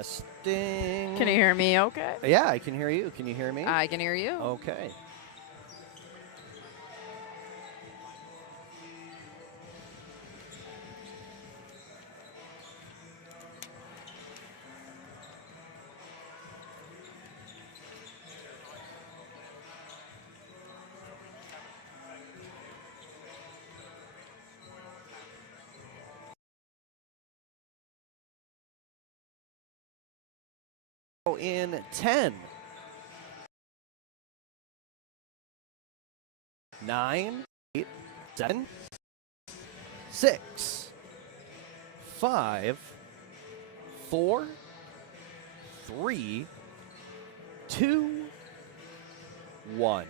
Testing. Can you hear me okay? Yeah, I can hear you. Can you hear me? I can hear you. Okay. In 10, 9, 8, 7, 6, 5, 4, 3, 2, 1.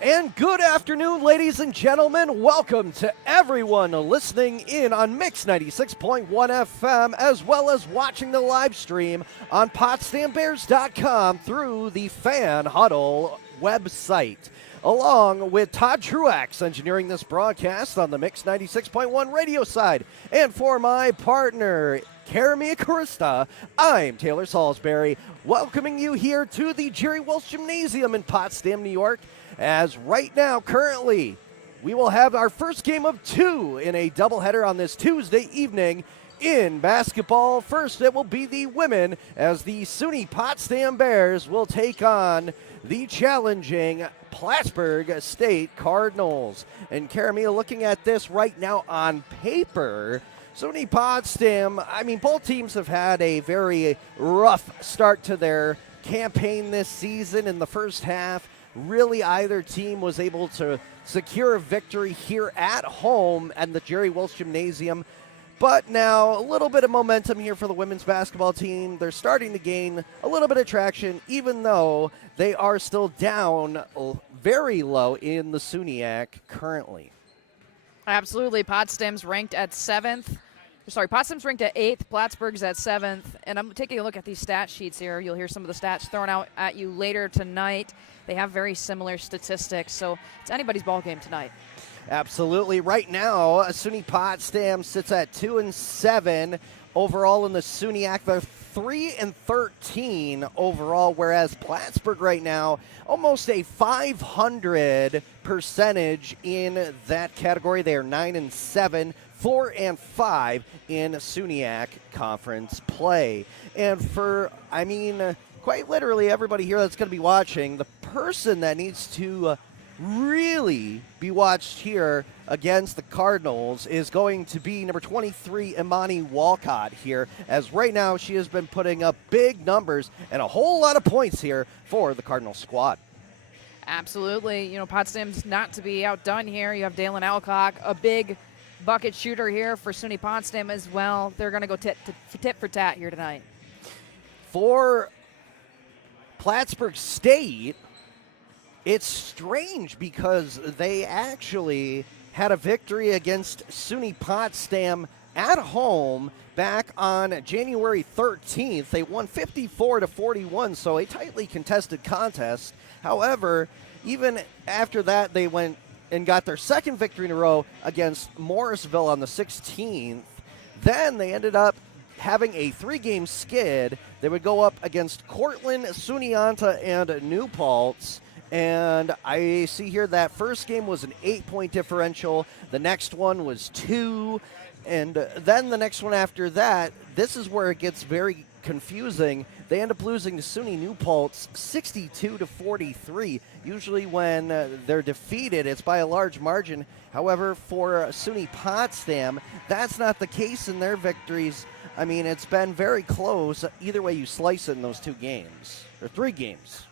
And good afternoon, ladies and gentlemen. Welcome to everyone listening in on Mix 96.1 FM, as well as watching the live stream on PotsdamBears.com through the Fan Huddle website. Along with Todd Truax engineering this broadcast on the Mix 96.1 radio side. And for my partner, Karamia Karista, I'm Taylor Salisbury, welcoming you here to the Jerry Wells Gymnasium in Potsdam, New York. As right now, currently, we will have our first game of 2 in a doubleheader on this Tuesday evening in basketball. First, it will be the women as the SUNY Potsdam Bears will take on the challenging Plattsburgh State Cardinals. And Karamia, looking at this right now on paper, SUNY Potsdam, both teams have had a very rough start to their campaign this season in the first half. Really, either team was able to secure a victory here at home at the Jerry Wells Gymnasium. But now a little bit of momentum here for the women's basketball team. They're starting to gain a little bit of traction, even though they are still down very low in the SUNYAC currently. Absolutely. Potsdam's ranked at 7th. Potsdam's ranked at 8th. Plattsburgh's at 7th. And I'm taking a look at these stat sheets here. You'll hear some of the stats thrown out at you later tonight. They have very similar statistics, so it's anybody's ball game tonight. Absolutely. Right now, SUNY Potsdam sits at 2-7 overall in the SUNYAC. They're 3-13 overall, whereas Plattsburgh right now almost a 500 percentage in that category. They are 9-7. 4-5 in SUNYAC conference play. And for, quite literally everybody here that's going to be watching, the person that needs to really be watched here against the Cardinals is going to be number 23, Imani Walcott here, as right now she has been putting up big numbers and a whole lot of points here for the Cardinals squad. Absolutely. Potsdam's not to be outdone here. You have Dalen Alcock, a big bucket shooter here for SUNY Potsdam as well. They're going to go tit for tat here tonight. For Plattsburgh State, it's strange because they actually had a victory against SUNY Potsdam at home back on January 13th. They won 54-41, so a tightly contested contest. However, even after that, they went and got their second victory in a row against Morrisville on the 16th. Then they ended up having a 3-game skid. They would go up against Cortland, Sunyanta, and New Paltz. And I see here that first game was an 8-point differential. The next one was 2. And then the next one after that, this is where it gets very confusing. They end up losing to SUNY New Paltz 62-43. Usually when they're defeated, it's by a large margin. However, for SUNY Potsdam, that's not the case in their victories. It's been very close. Either way you slice it in those 2 games, or 3 games.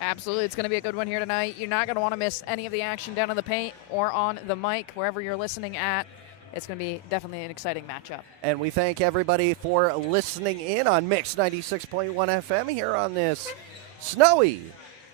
Absolutely. It's going to be a good one here tonight. You're not going to want to miss any of the action down in the paint or on the mic, wherever you're listening at. It's going to be definitely an exciting matchup. And we thank everybody for listening in on Mix 96.1 FM here on this snowy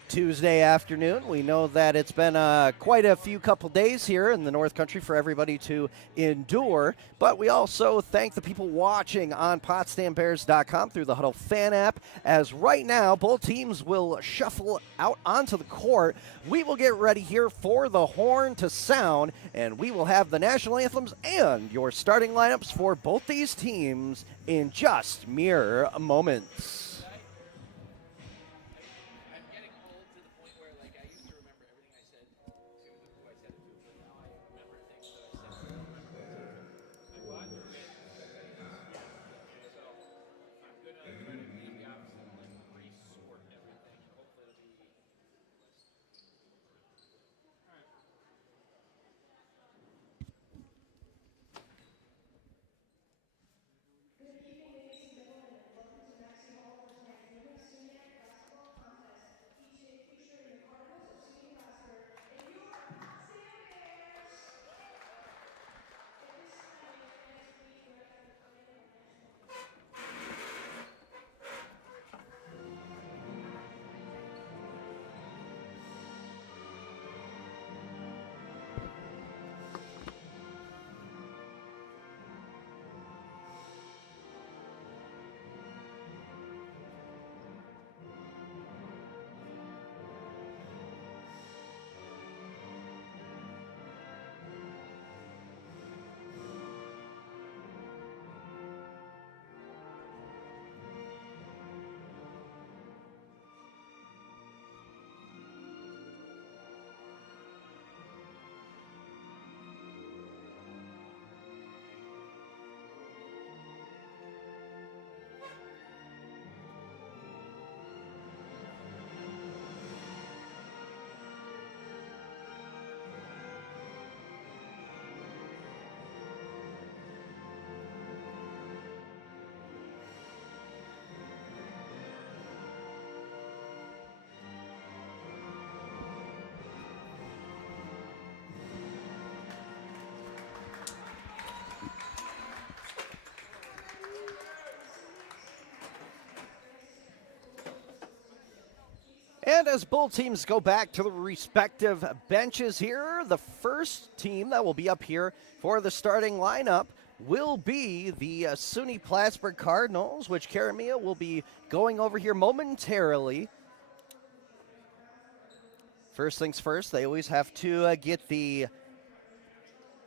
Tuesday afternoon. We know that it's been quite a few couple days here in the North Country for everybody to endure, but we also thank the people watching on PotsdamBears.com through the Huddle fan app, as right now both teams will shuffle out onto the court. We will get ready here for the horn to sound, and we will have the national anthems and your starting lineups for both these teams in just mere moments. And as both teams go back to the respective benches here, the first team that will be up here for the starting lineup will be the SUNY Plattsburgh Cardinals, which Karamia will be going over here momentarily. First things first, they always have to get the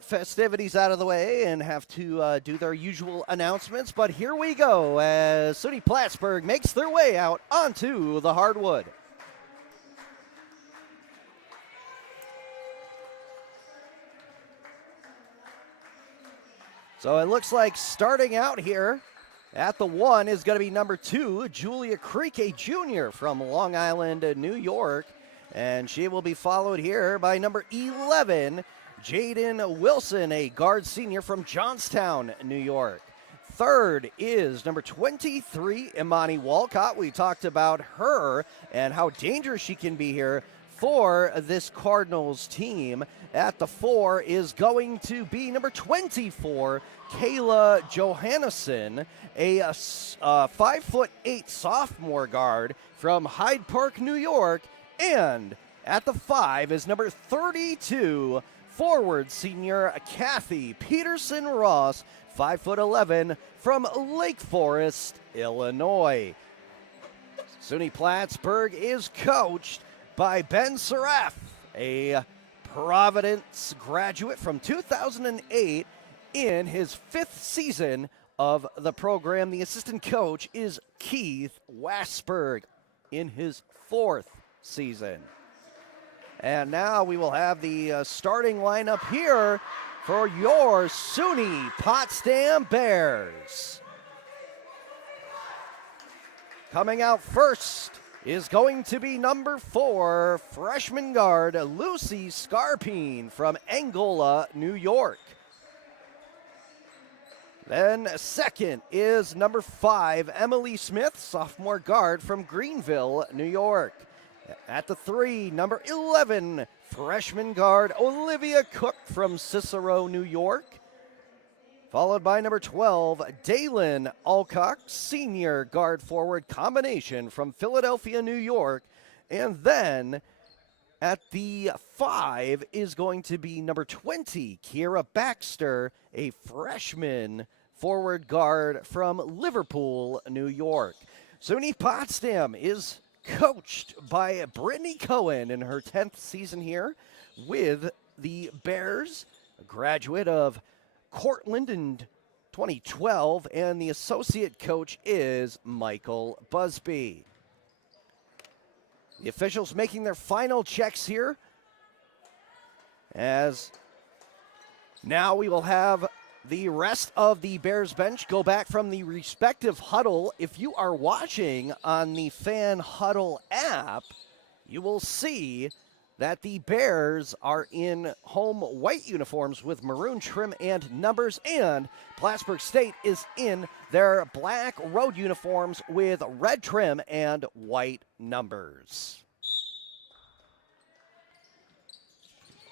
festivities out of the way and have to do their usual announcements. But here we go as SUNY Plattsburgh makes their way out onto the hardwood. So it looks like starting out here at the 1 is going to be number 2, Julia Creeke Jr. from Long Island, New York. And she will be followed here by number 11, Jaden Wilson, a guard senior from Johnstown, New York. Third is number 23, Imani Walcott. We talked about her and how dangerous she can be here for this Cardinals team. At the 4 is going to be number 24, Kayla Johannesson, a 5'8" sophomore guard from Hyde Park, New York. And at the 5 is number 32, forward senior Kathy Peterson Ross, 5'11", from Lake Forest, Illinois. SUNY Plattsburgh is coached by Ben Seraph, a Providence graduate from 2008 in his 5th season of the program. The assistant coach is Keith Wasberg in his 4th season. And now we will have the starting lineup here for your SUNY Potsdam Bears. Coming out first is going to be number 4, freshman guard Lucy Scarpine from Angola, New York. Then second is number 5, Emily Smith, sophomore guard from Greenville, New York. At the 3, number 11, freshman guard Olivia Cook from Cicero, New York. Followed by number 12, Dalen Alcock, senior guard forward combination from Philadelphia, New York. And then at the 5 is going to be number 20, Kiera Baxter, a freshman forward guard from Liverpool, New York. SUNY Potsdam is coached by Brittany Cohen in her 10th season here with the Bears, a graduate of Cortland in 2012, and the associate coach is Michael Busby. The officials making their final checks here, as now we will have the rest of the Bears bench go back from the respective huddle. If you are watching on the Fan Huddle app, you will see that the Bears are in home white uniforms with maroon trim and numbers, and Plattsburgh State is in their black road uniforms with red trim and white numbers.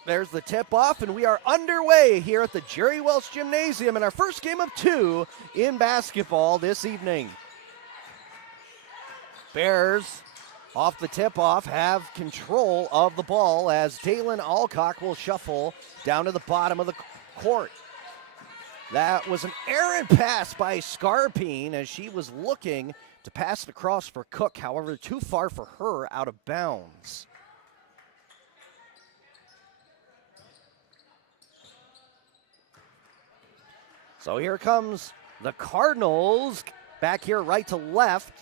There's the tip-off, and we are underway here at the Jerry Welch Gymnasium in our first game of 2 in basketball this evening. Bears, off the tip-off, have control of the ball as Dalen Alcock will shuffle down to the bottom of the court. That was an errant pass by Scarpine as she was looking to pass it across for Cook, however, too far for her, out of bounds. So here comes the Cardinals, back here right to left.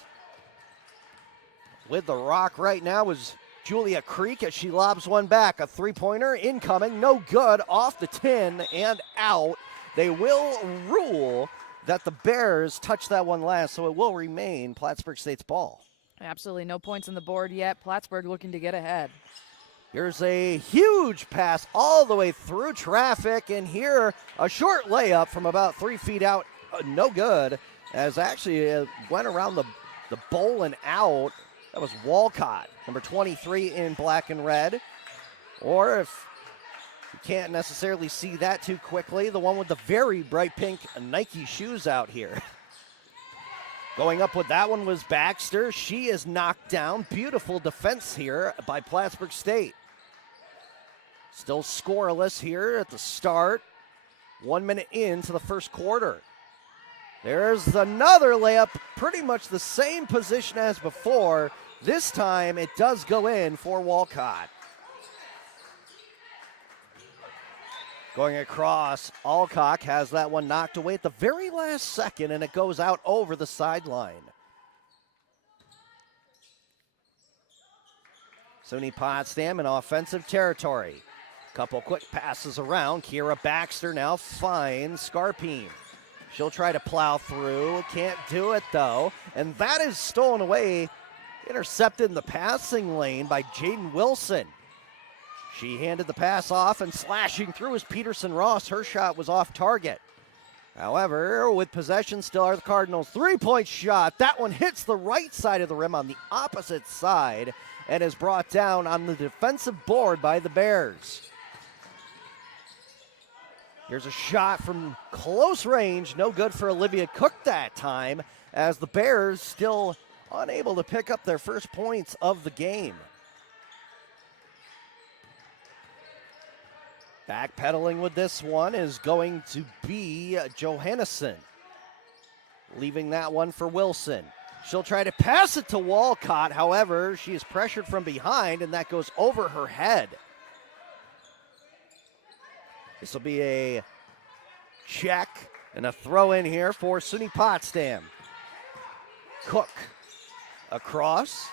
With the rock right now is Julia Creek as she lobs one back. A three-pointer incoming, no good, off the tin and out. They will rule that the Bears touched that one last, so it will remain Plattsburgh State's ball. Absolutely no points on the board yet. Plattsburgh looking to get ahead. Here's a huge pass all the way through traffic, and here a short layup from about 3 feet out, no good, as actually it went around the bowl and out. That was Walcott, number 23 in black and red. Or if you can't necessarily see that too quickly, the one with the very bright pink Nike shoes out here. Going up with that one was Baxter. She is knocked down. Beautiful defense here by Plattsburgh State. Still scoreless here at the start. 1 minute into the first quarter. There's another layup, pretty much the same position as before. This time it does go in for Walcott. Going across, Alcock has that one knocked away at the very last second, and it goes out over the sideline. SUNY Potsdam in offensive territory. Couple quick passes around. Kiera Baxter now finds Scarpine. She'll try to plow through. Can't do it, though. And that is stolen away, intercepted in the passing lane by Jaden Wilson. She handed the pass off, and slashing through is Peterson Ross. Her shot was off target. However, with possession still are the Cardinals. Three-point shot. That one hits the right side of the rim on the opposite side and is brought down on the defensive board by the Bears. Here's a shot from close range. No good for Olivia Cook that time, as the Bears still unable to pick up their first points of the game. Backpedaling with this one is going to be Johannesson. Leaving that one for Wilson. She'll try to pass it to Walcott. However, she is pressured from behind, and that goes over her head. This will be a check and a throw in here for SUNY Potsdam. Cook across.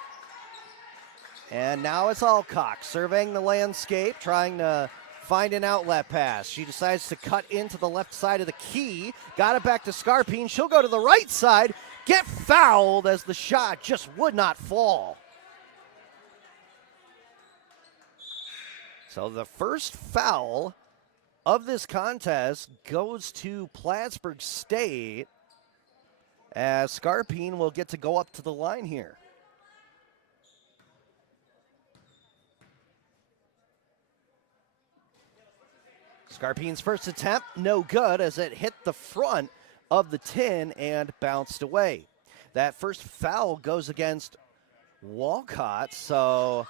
And now it's Alcock surveying the landscape, trying to find an outlet pass. She decides to cut into the left side of the key. Got it back to Scarpine. She'll go to the right side, get fouled as the shot just would not fall. So the first foul of this contest goes to Plattsburgh State, as Scarpine will get to go up to the line here. Scarpine's first attempt, no good, as it hit the front of the tin and bounced away. That first foul goes against Walcott. So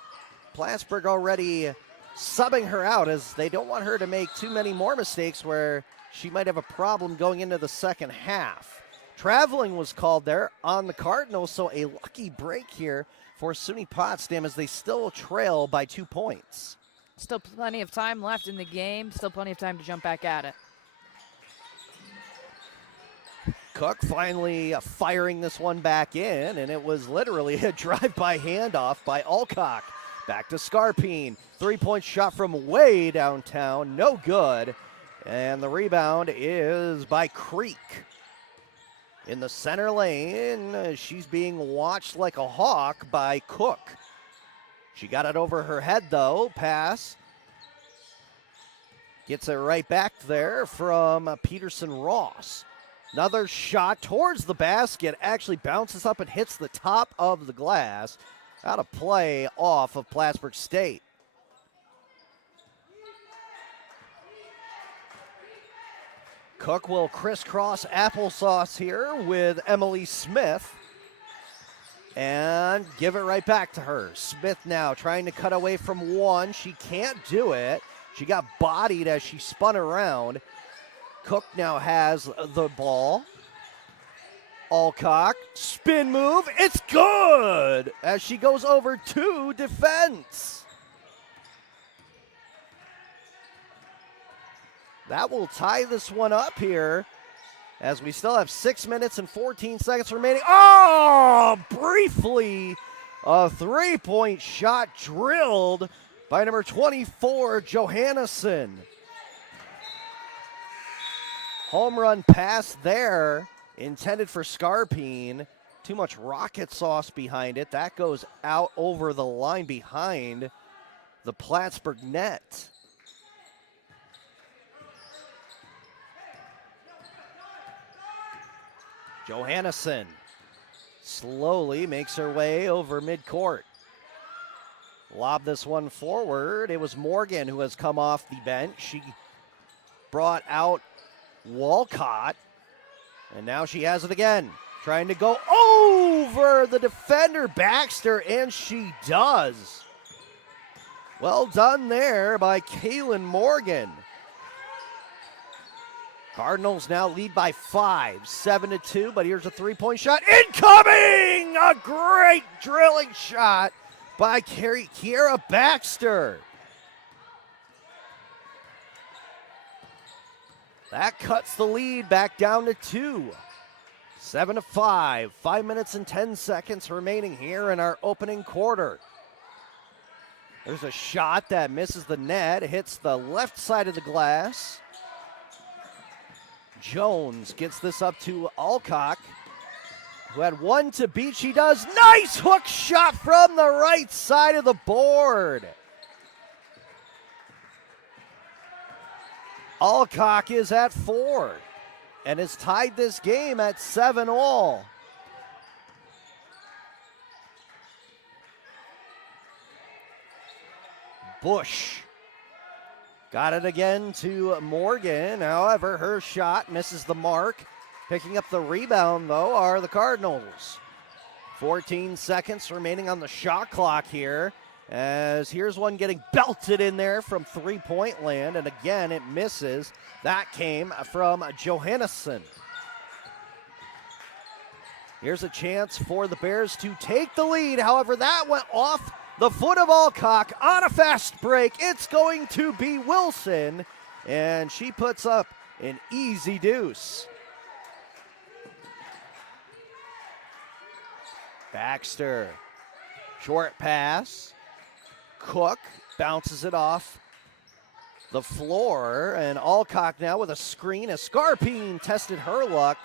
Plattsburgh already subbing her out as they don't want her to make too many more mistakes where she might have a problem going into the second half. Traveling was called there on the Cardinals, so a lucky break here for SUNY Potsdam as they still trail by 2 points. Still plenty of time left in the game. Still plenty of time to jump back at it. Cook finally firing this one back in, and it was literally a drive-by handoff by Alcock. Back to Scarpine. 3-point shot from way downtown. No good. And the rebound is by Creek. In the center lane, she's being watched like a hawk by Cook. She got it over her head, though. Pass. Gets it right back there from Peterson Ross. Another shot towards the basket. Actually bounces up and hits the top of the glass. Out of play off of Plattsburgh State. Cook will crisscross applesauce here with Emily Smith and give it right back to her. Smith now trying to cut away from one. She can't do it. She got bodied as she spun around. Cook now has the ball. Alcock, spin move, it's good as she goes over to defense. That will tie this one up here as we still have 6 minutes and 14 seconds remaining. Oh, briefly, a three-point shot drilled by number 24, Johannesson. Home run pass there, intended for Scarpine. Too much rocket sauce behind it. That goes out over the line behind the Plattsburgh net. Johannesson slowly makes her way over midcourt. Lob this one forward. It was Morgan who has come off the bench. She brought out Walcott, and now she has it again. Trying to go over the defender, Baxter, and she does. Well done there by Kaylin Morgan. Cardinals now lead by 5, 7-2, but here's a three-point shot. Incoming! A great drilling shot by Kiera Baxter. That cuts the lead back down to 2. 7-5, 5 minutes and 10 seconds remaining here in our opening quarter. There's a shot that misses the net, hits the left side of the glass. Jones gets this up to Alcock, who had one to beat. She does. Nice hook shot from the right side of the board. Alcock is at 4 and has tied this game at 7-all. Bush got it again to Morgan. However, her shot misses the mark. Picking up the rebound, though, are the Cardinals. 14 seconds remaining on the shot clock here. As here's one getting belted in there from three-point land, and again it misses. That came from Johannesson. Here's a chance for the Bears to take the lead. However, that went off the foot of Alcock on a fast break. It's going to be Wilson, and she puts up an easy deuce. Baxter, short pass. Cook bounces it off the floor, and Alcock now with a screen. As Scarpine tested her luck,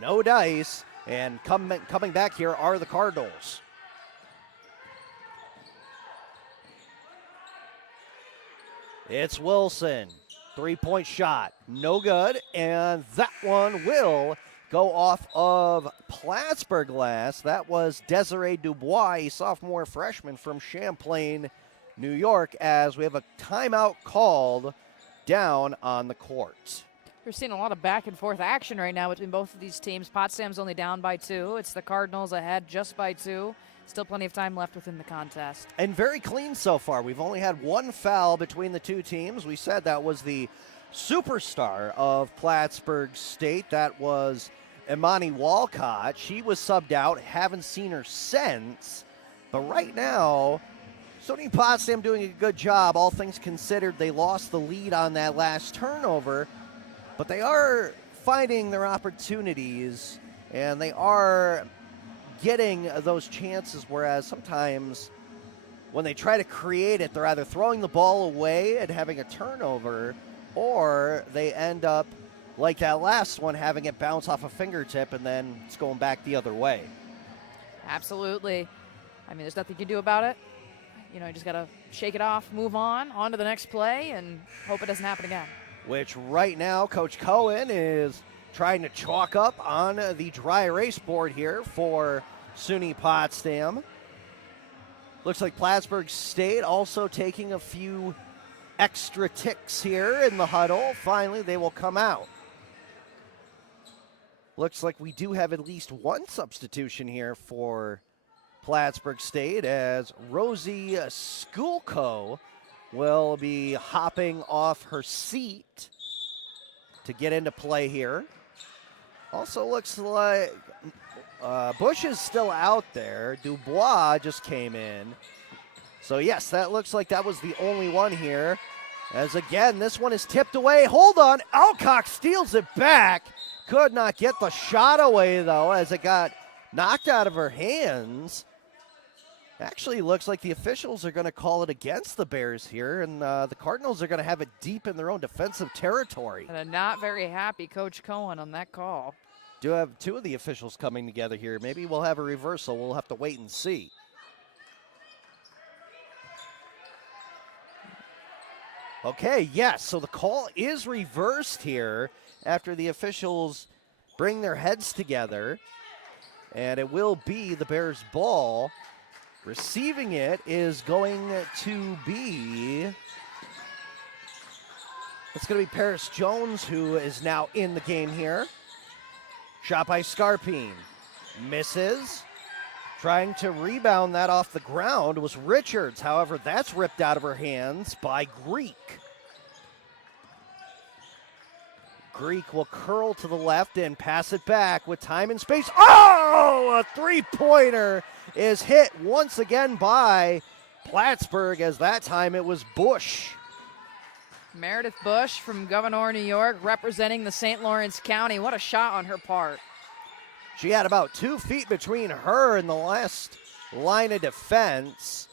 no dice, and coming back here are the Cardinals. It's Wilson, three-point shot, no good, and that one will go off of Plattsburgh glass. That was Desiree Dubois, a sophomore freshman from Champlain, New York, as we have a timeout called down on the court. We're seeing a lot of back and forth action right now between both of these teams. Potsdam's only down by 2. It's the Cardinals ahead just by 2. Still plenty of time left within the contest. And very clean so far. We've only had one foul between the two teams. We said that was the superstar of Plattsburgh State. That was Imani Walcott. She was subbed out. Haven't seen her since. But right now, SUNY Potsdam doing a good job. All things considered, they lost the lead on that last turnover. But they are finding their opportunities, and they are getting those chances, whereas sometimes when they try to create it, they're either throwing the ball away and having a turnover, or they end up, like that last one, having it bounce off a fingertip and then it's going back the other way. Absolutely. I mean, there's nothing you can do about it. You know, you just got to shake it off, move on to the next play, and hope it doesn't happen again. Which right now, Coach Cohen is trying to chalk up on the dry erase board here for SUNY Potsdam. Looks like Plattsburgh State also taking a few extra ticks here in the huddle. Finally, they will come out. Looks like we do have at least one substitution here for Plattsburgh State, as Rosie Skulko will be hopping off her seat to get into play here. Also looks like Bush is still out there. Dubois just came in. So yes, that looks like that was the only one here. As again, this one is tipped away. Hold on, Alcock steals it back. Could not get the shot away though, as it got knocked out of her hands. Actually looks like the officials are going to call it against the Bears here, and the Cardinals are going to have it deep in their own defensive territory. And a not very happy Coach Cohen on that call. Do have two of the officials coming together here. Maybe we'll have a reversal. We'll have to wait and see. Okay, yes, so the call is reversed here after the officials bring their heads together, and it will be the Bears' ball. Receiving it is going to be, it's going to be Paris Jones, who is now in the game here. Shot by Scarpine. Misses. Trying to rebound that off the ground was Richards. However, that's ripped out of her hands by Greek. Greek will curl to the left and pass it back with time and space. Oh, a three-pointer is hit once again by Plattsburgh, as that time it was Bush. Meredith Bush from Gouverneur, New York, representing the St. Lawrence County. What a shot on her part. She had about 2 feet between her and the last line of defense,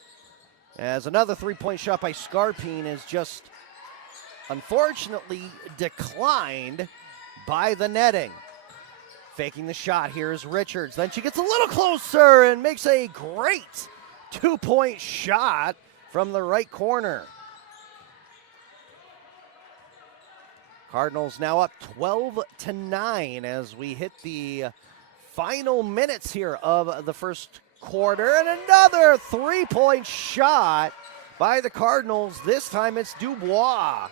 as another three-point shot by Scarpine is just unfortunately declined by the netting. Faking the shot here is Richards. Then she gets a little closer and makes a great 2-point shot from the right corner. Cardinals now up 12-9 as we hit the final minutes here of the first quarter. And another 3-point shot by the Cardinals. This time it's Dubois.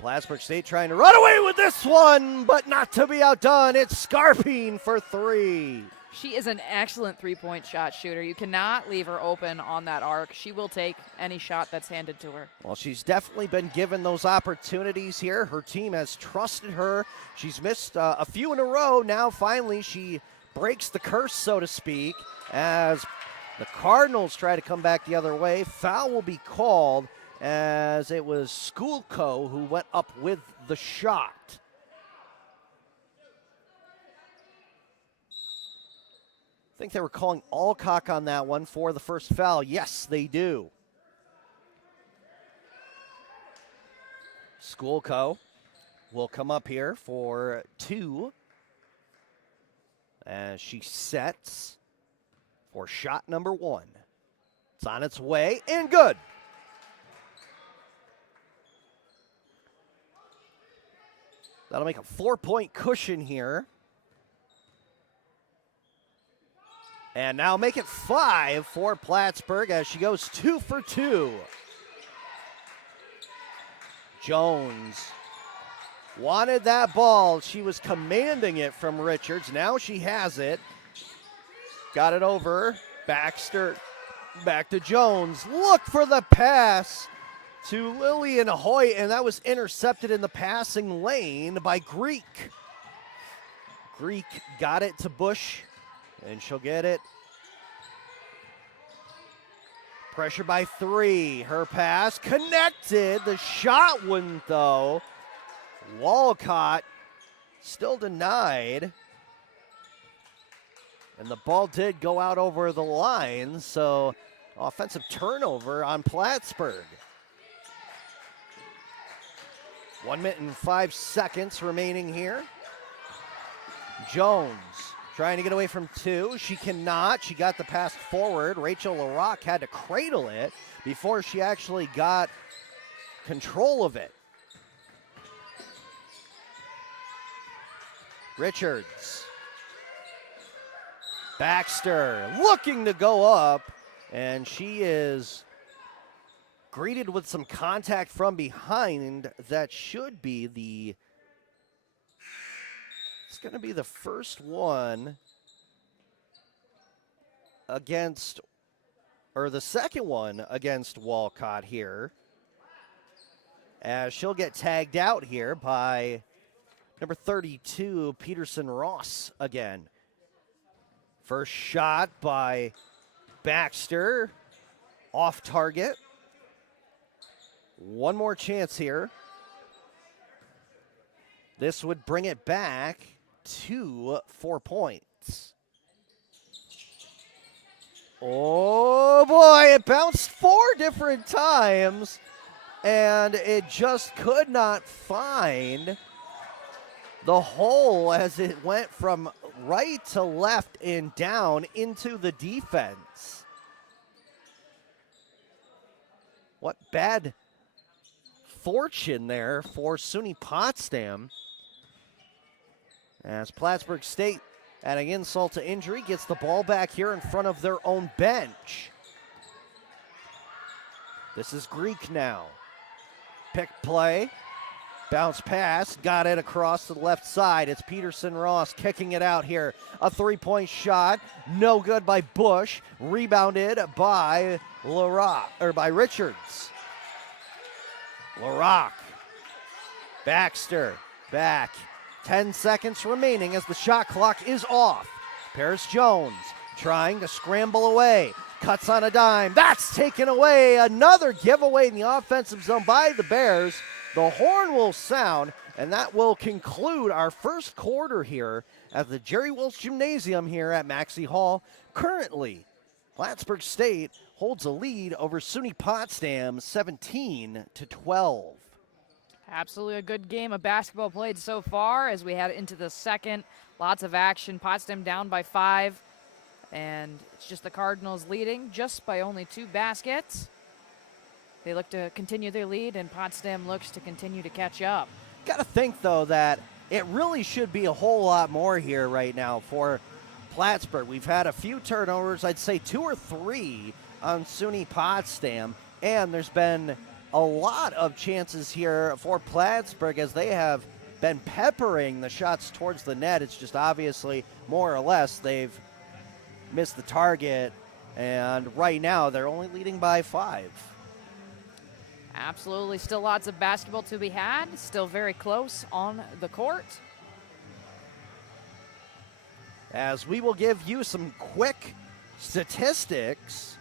Plattsburgh State trying to run away with this one, but not to be outdone. It's Scarpine for three. She is an excellent three-point shot shooter. You cannot leave her open on that arc. She will take any shot that's handed to her. Well, she's definitely been given those opportunities here. Her team has trusted her. She's missed a few in a row. Now, finally, she breaks the curse, so to speak, as the Cardinals try to come back the other way. Foul will be called, as it was Skulko who went up with the shot. I think they were calling Alcock on that one for the first foul. Yes, they do. Skulko will come up here for two as she sets for shot number one. It's on its way and good. That'll make a 4-point cushion here. And now make it 5 for Plattsburgh as she goes 2 for 2. Jones wanted that ball. She was commanding it from Richards. Now she has it. Got it over. Baxter back to Jones. Look for the pass to Lillian Hoyt, and that was intercepted in the passing lane by Greek. Greek got it to Bush, and she'll get it. Pressure by 3. Her pass connected. The shot wouldn't, though. Walcott still denied. And the ball did go out over the line, so offensive turnover on Plattsburgh. 1 minute and 5 seconds remaining here. Jones trying to get away from 2. She cannot. She got the pass forward. Rachel LaRock had to cradle it before she actually got control of it. Richards. Baxter looking to go up, and she is greeted with some contact from behind. That should be it's going to be the first one against, or the second one against Walcott here, as she'll get tagged out here by number 32, Peterson Ross again. First shot by Baxter, off target. One more chance here. This would bring it back to 4 points. Oh boy, it bounced 4 different times, and it just could not find the hole as it went from right to left and down into the defense. What bad fortune there for SUNY Potsdam, as Plattsburgh State, adding insult to injury, gets the ball back here in front of their own bench. This is Greek now. Pick play. Bounce pass, got it across to the left side. It's Peterson Ross kicking it out here. A 3-point shot, no good by Bush. Rebounded by by Richards. LaRock. Baxter back. 10 seconds remaining as the shot clock is off. Paris Jones trying to scramble away. Cuts on a dime. That's taken away. Another giveaway in the offensive zone by the Bears. The horn will sound, and that will conclude our first quarter here at the Jerry Wells Gymnasium here at Maxey Hall. Currently, Plattsburgh State holds a lead over SUNY Potsdam 17-12. Absolutely a good game of basketball played so far as we head into the second. Lots of action. Potsdam down by 5, and it's just the Cardinals leading just by only 2 baskets. They look to continue their lead, and Potsdam looks to continue to catch up. Got to think, though, that it really should be a whole lot more here right now for Plattsburgh. We've had a few turnovers, I'd say 2 or 3 on SUNY Potsdam, and there's been a lot of chances here for Plattsburgh as they have been peppering the shots towards the net. It's just obviously more or less they've missed the target, and right now they're only leading by 5. Absolutely. Still lots of basketball to be had. Still very close on the court. As we will give you some quick statistics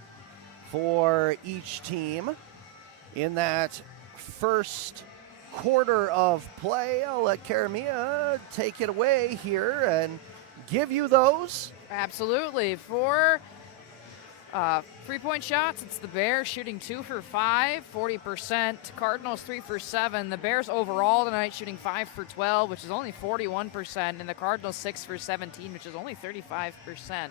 for each team in that first quarter of play. I'll let Karamia take it away here and give you those. Absolutely. For 3-point shots, it's the Bears shooting 2 for 5, 40%. Cardinals 3 for 7. The Bears overall tonight shooting 5 for 12, which is only 41%, and the Cardinals 6 for 17, which is only 35%.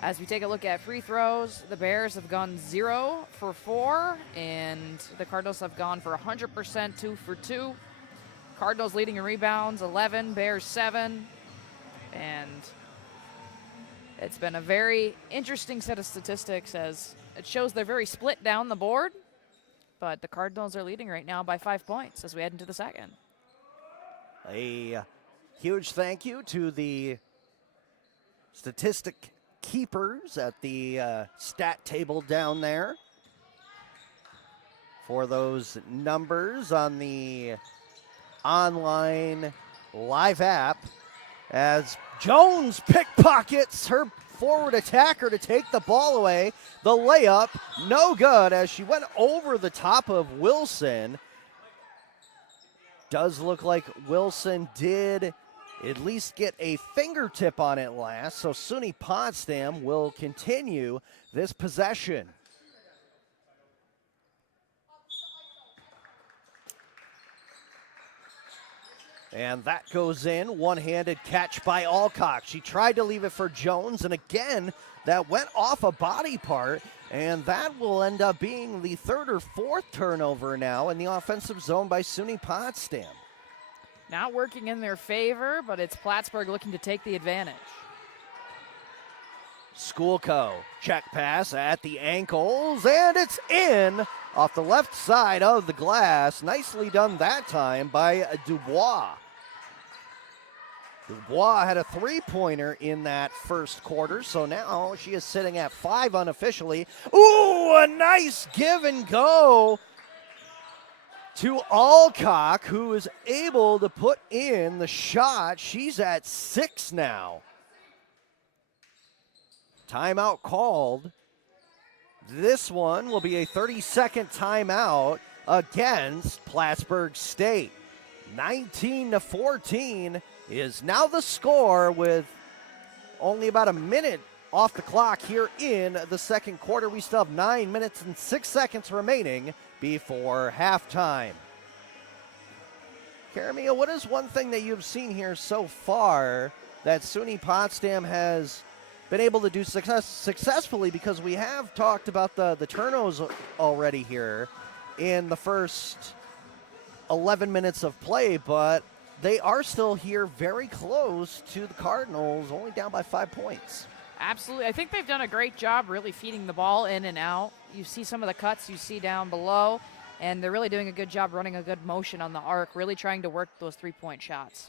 As we take a look at free throws, the Bears have gone 0 for 4, and the Cardinals have gone for 100%, 2 for 2. Cardinals leading in rebounds, 11, Bears 7, and it's been a very interesting set of statistics as it shows they're very split down the board, but the Cardinals are leading right now by 5 points as we head into the second. A huge thank you to the statistic keepers at the stat table down there for those numbers on the online live app, as Jones pickpockets her forward attacker to take the ball away. The layup, no good, as she went over the top of Wilson. Does look like Wilson did at least get a fingertip on it last, so SUNY Potsdam will continue this possession. And that goes in, one-handed catch by Alcock. She tried to leave it for Jones, and again, that went off a body part, and that will end up being the third or fourth turnover now in the offensive zone by SUNY Potsdam. Not working in their favor, but it's Plattsburgh looking to take the advantage. Schoolco, check pass at the ankles, and it's in off the left side of the glass. Nicely done that time by Dubois. Dubois had a three-pointer in that first quarter, so now she is sitting at 5 unofficially. Ooh, a nice give and go to Alcock, who is able to put in the shot. She's at 6 now. Timeout called. This one will be a 30-second timeout against Plattsburgh State. 19-14 is now the score with only about a minute off the clock here in the second quarter. We still have 9 minutes and 6 seconds remaining before halftime. Karamia, what is one thing that you've seen here so far that SUNY Potsdam has been able to do successfully, because we have talked about the turnovers already here in the first 11 minutes of play, but they are still here very close to the Cardinals, only down by 5 points. Absolutely. I think they've done a great job really feeding the ball in and out. You see some of the cuts you see down below, and they're really doing a good job running a good motion on the arc, really trying to work those three-point shots.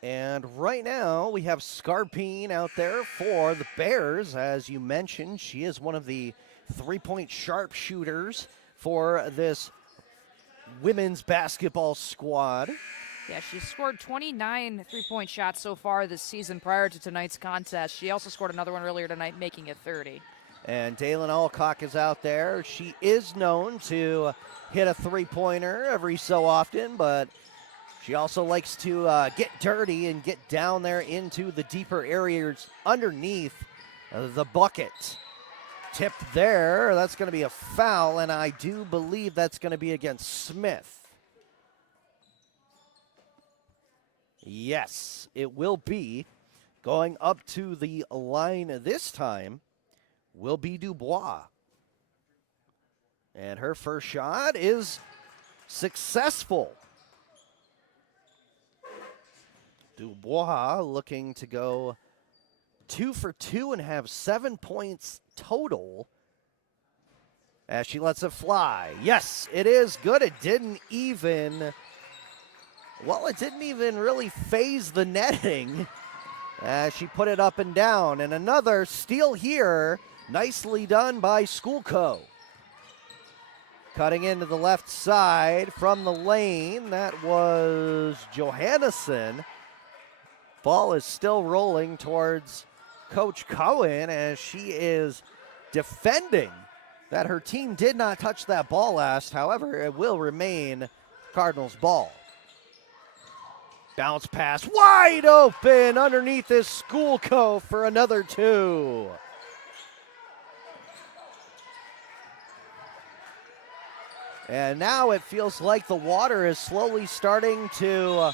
And right now, we have Scarpine out there for the Bears. As you mentioned, she is one of the three-point sharpshooters for this women's basketball squad. Yeah, she's scored 29 three-point shots so far this season prior to tonight's contest. She also scored another one earlier tonight, making it 30. And Dalen Alcock is out there. She is known to hit a three-pointer every so often, but she also likes to get dirty and get down there into the deeper areas underneath the bucket. Tip there, that's going to be a foul, and I do believe that's going to be against Smith. Yes, it will be. Going up to the line this time will be Dubois. And her first shot is successful. Dubois looking to go 2 for 2 and have 7 points total as she lets it fly. Yes, it is good. It didn't even really phase the netting as she put it up and down. And another steal here, nicely done by Schoolco. Cutting into the left side from the lane, that was Johannesson. Ball is still rolling towards Coach Cohen as she is defending that her team did not touch that ball last. However, it will remain Cardinals ball. Bounce pass wide open underneath this Schoolco for another 2. And now it feels like the water is slowly starting to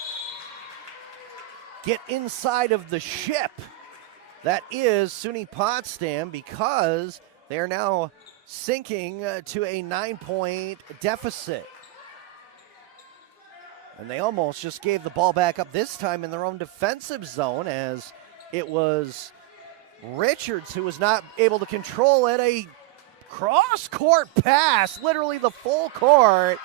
get inside of the ship that is SUNY Potsdam, because they're now sinking to a 9-point deficit. And they almost just gave the ball back up, this time in their own defensive zone, as it was Richards who was not able to control it. A cross-court pass, literally the full court,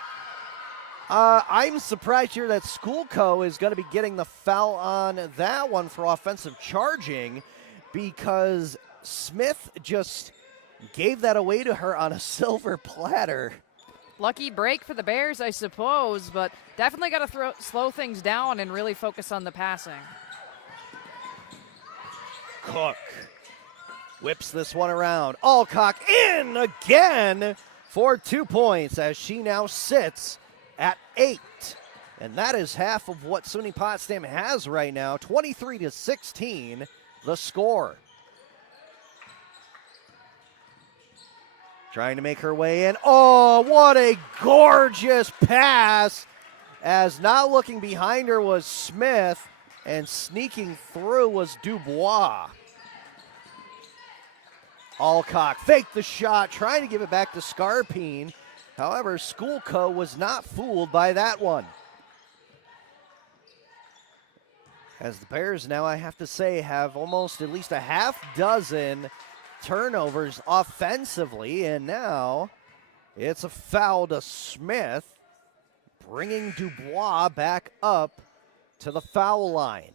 I'm surprised here that Schoolco is going to be getting the foul on that one for offensive charging, because Smith just gave that away to her on a silver platter. Lucky break for the Bears, I suppose, but definitely got to slow things down and really focus on the passing. Cook whips this one around. Alcock in again for 2 points, as she now sits at 8. And that is half of what SUNY Potsdam has right now. 23-16, the score. Trying to make her way in. Oh, what a gorgeous pass, as now looking behind her was Smith, and sneaking through was Dubois. Alcock faked the shot, trying to give it back to Scarpine. However, Schoolco was not fooled by that one. As the Bears now, I have to say, have almost at least a half dozen turnovers offensively, and now it's a foul to Smith, bringing Dubois back up to the foul line.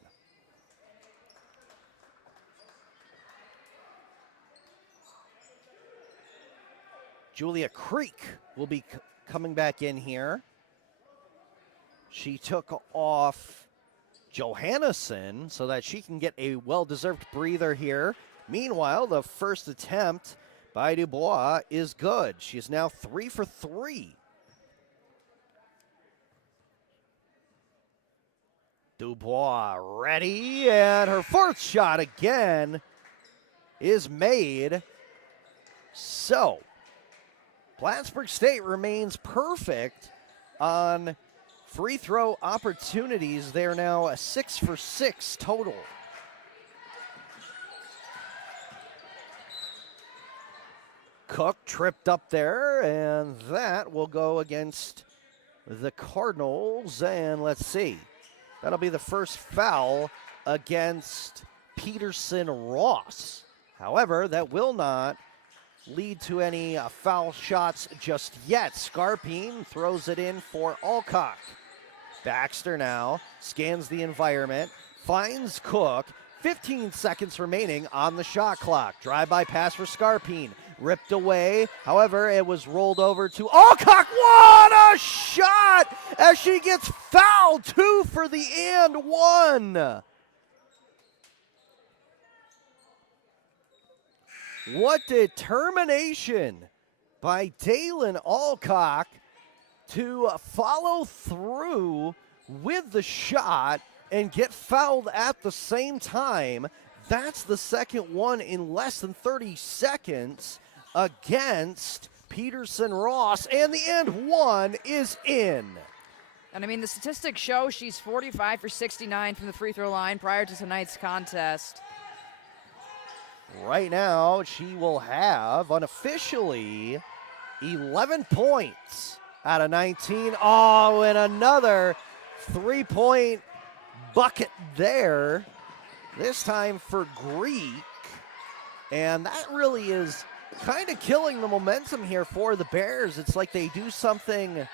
Julia Creek will be coming back in here. She took off Johannesson so that she can get a well-deserved breather here. Meanwhile, the first attempt by Dubois is good. She is now 3 for 3. Dubois ready, and her fourth shot again is made. So, Plattsburgh State remains perfect on free throw opportunities. They're now a 6 for 6 total. Cook tripped up there, and that will go against the Cardinals. And let's see, that'll be the first foul against Peterson Ross. However, that will not lead to any foul shots just yet. Scarpine throws it in for Alcock. Baxter now scans the environment, finds Cook. 15 seconds remaining on the shot clock. Drive-by pass for Scarpine. Ripped away. However, it was rolled over to Alcock. What a shot as she gets fouled. 2 for the and 1. What determination by Dalen Alcock to follow through with the shot and get fouled at the same time. That's the second one in less than 30 seconds against Peterson Ross, and the end one is in. And I mean, the statistics show she's 45 for 69 from the free throw line prior to tonight's contest. Right now, she will have unofficially 11 points out of 19. Oh, and another 3-point bucket there, this time for Greek. And that really is kind of killing the momentum here for the Bears. It's like they do something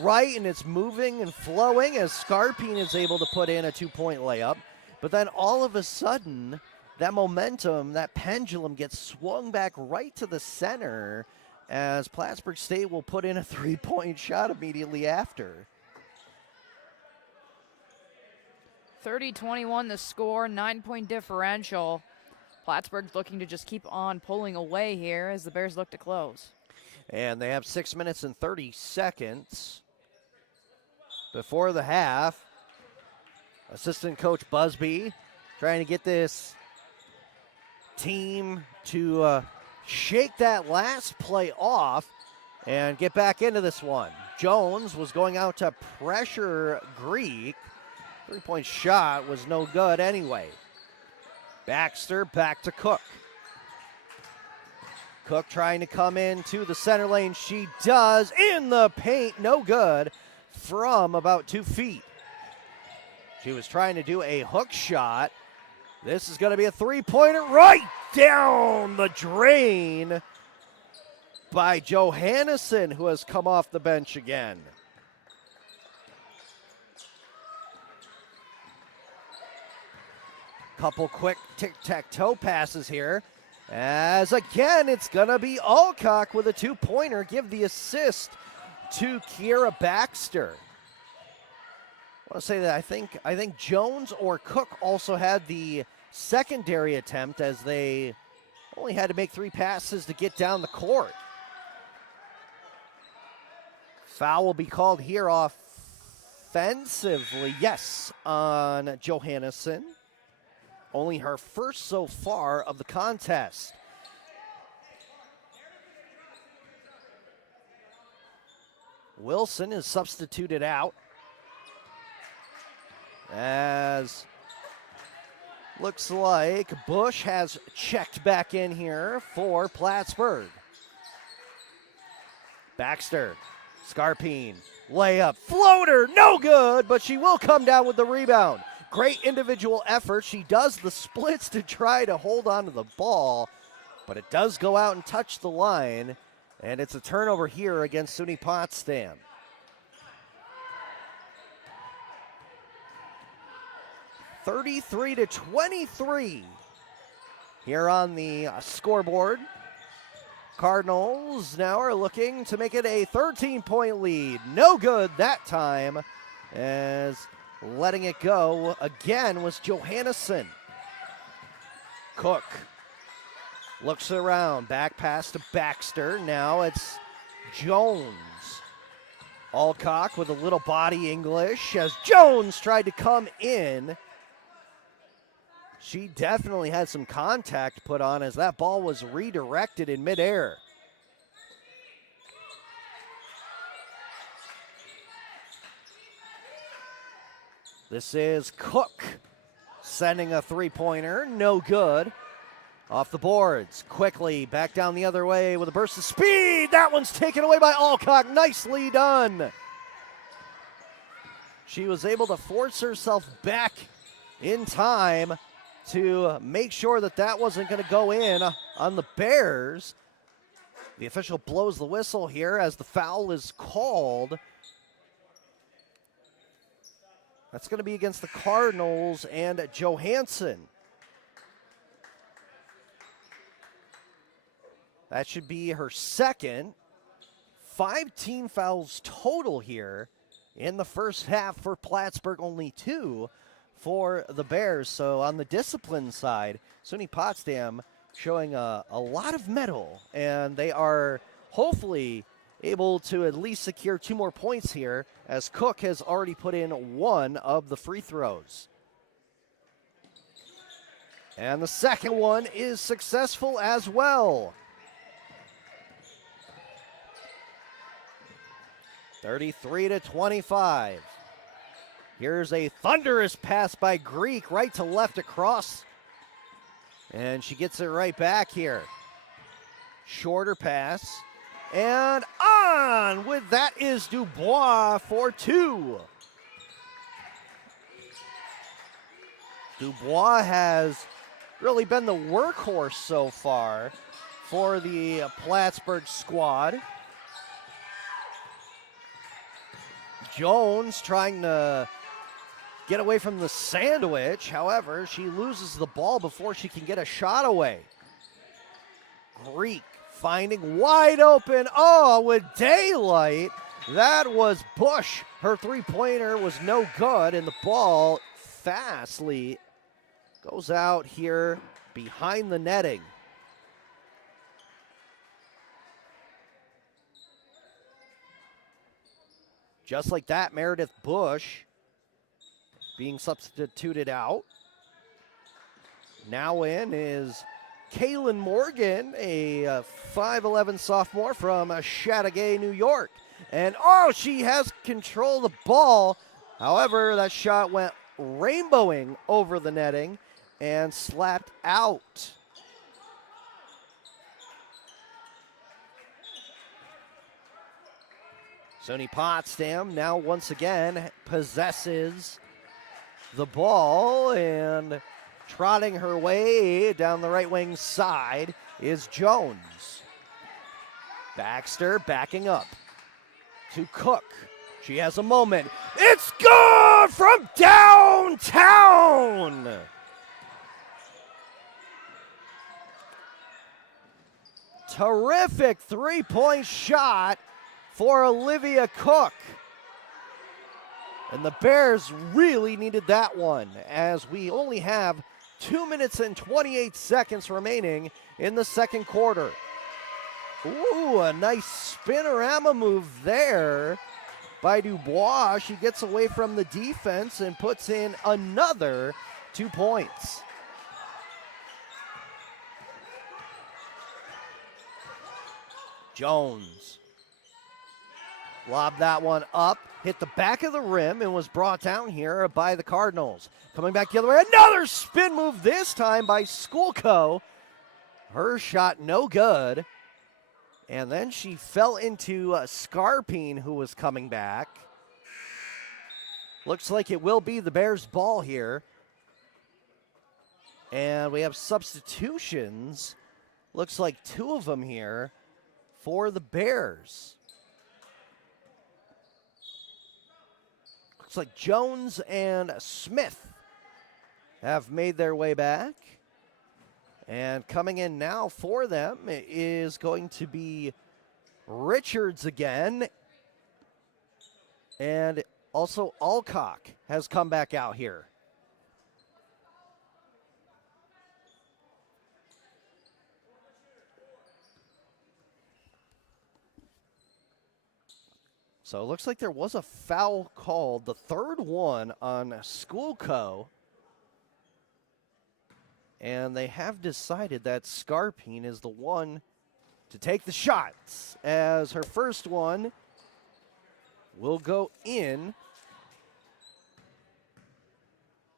right and it's moving and flowing as Scarpine is able to put in a 2-point layup. But then all of a sudden, that momentum, that pendulum gets swung back right to the center as Plattsburgh State will put in a 3-point shot immediately after. 30-21 the score, 9-point differential. Plattsburgh's looking to just keep on pulling away here as the Bears look to close. And they have 6 minutes and 30 seconds before the half. Assistant coach Busby trying to get this team to shake that last play off and get back into this one. Jones was going out to pressure Greek. 3-point shot was no good anyway. Baxter back to Cook. Cook trying to come into the center lane. She does in the paint. No good from about 2 feet. She was trying to do a hook shot. This is going to be a 3-pointer right down the drain by Johannesson, who has come off the bench again. Couple quick tic-tac-toe passes here. As again, it's going to be Alcock with a two-pointer. Give the assist to Kiera Baxter. I want to say that I think Jones or Cook also had the secondary attempt, as they only had to make 3 passes to get down the court. Foul will be called here offensively, yes, on Johannesson. Only her first so far of the contest. Wilson is substituted out, as looks like Bush has checked back in here for Plattsburgh. Baxter, Scarpine, layup, floater, no good, but she will come down with the rebound. Great individual effort. She does the splits to try to hold on to the ball, but it does go out and touch the line, and it's a turnover here against SUNY Potsdam. (33-23) here on the scoreboard. Cardinals now are looking to make it a 13-point lead. No good that time, as letting it go again was Johannesson. Cook looks around, back pass to Baxter. Now it's Jones. Alcock with a little body English as Jones tried to come in. She definitely had some contact put on as that ball was redirected in midair. This is Cook sending a three-pointer, no good. Off the boards, quickly back down the other way with a burst of speed. That one's taken away by Alcock, nicely done. She was able to force herself back in time to make sure that that wasn't going to go in on the Bears. The official blows the whistle here as the foul is called. That's going to be against the Cardinals and Johansson. That should be her second. 5 team fouls total here in the first half for Plattsburgh, only 2 for the Bears. So on the discipline side, SUNY Potsdam showing a lot of mettle, and they are hopefully able to at least secure 2 more points here, as Cook has already put in 1 of the free throws. And the second one is successful as well. 33-25. Here's a thunderous pass by Greek, right to left across. And she gets it right back here. Shorter pass. And on with that is Dubois for 2. Dubois has really been the workhorse so far for the Plattsburgh squad. Jones trying to get away from the sandwich. However, she loses the ball before she can get a shot away. Greek finding wide open. Oh, with daylight. That was Bush. Her three-pointer was no good, and the ball fastly goes out here behind the netting. Just like that, Meredith Bush being substituted out. Now in is Kaylin Morgan, a 5'11 sophomore from Chateauguay, New York. And oh, she has control of the ball. However, that shot went rainbowing over the netting and slapped out. SUNY Potsdam now once again possesses the ball, and trotting her way down the right wing side is Jones. Baxter backing up to Cook. She has a moment. It's good from downtown! Terrific three-point shot for Olivia Cook. And the Bears really needed that one, as we only have 2 minutes and 28 seconds remaining in the second quarter. Ooh, a nice spinorama move there by Dubois. She gets away from the defense and puts in another 2 points. Jones lobbed that one up, hit the back of the rim, and was brought down here by the Cardinals. Coming back the other way, another spin move, this time by Skulko. Her shot no good. And then she fell into Scarpine, who was coming back. Looks like it will be the Bears' ball here. And we have substitutions. Looks like 2 of them here for the Bears. Looks like Jones and Smith have made their way back. And coming in now for them is going to be Richards again. And also Alcock has come back out here. So it looks like there was a foul called, the third one on Skulko. And they have decided that Scarpine is the one to take the shots, as her first one will go in.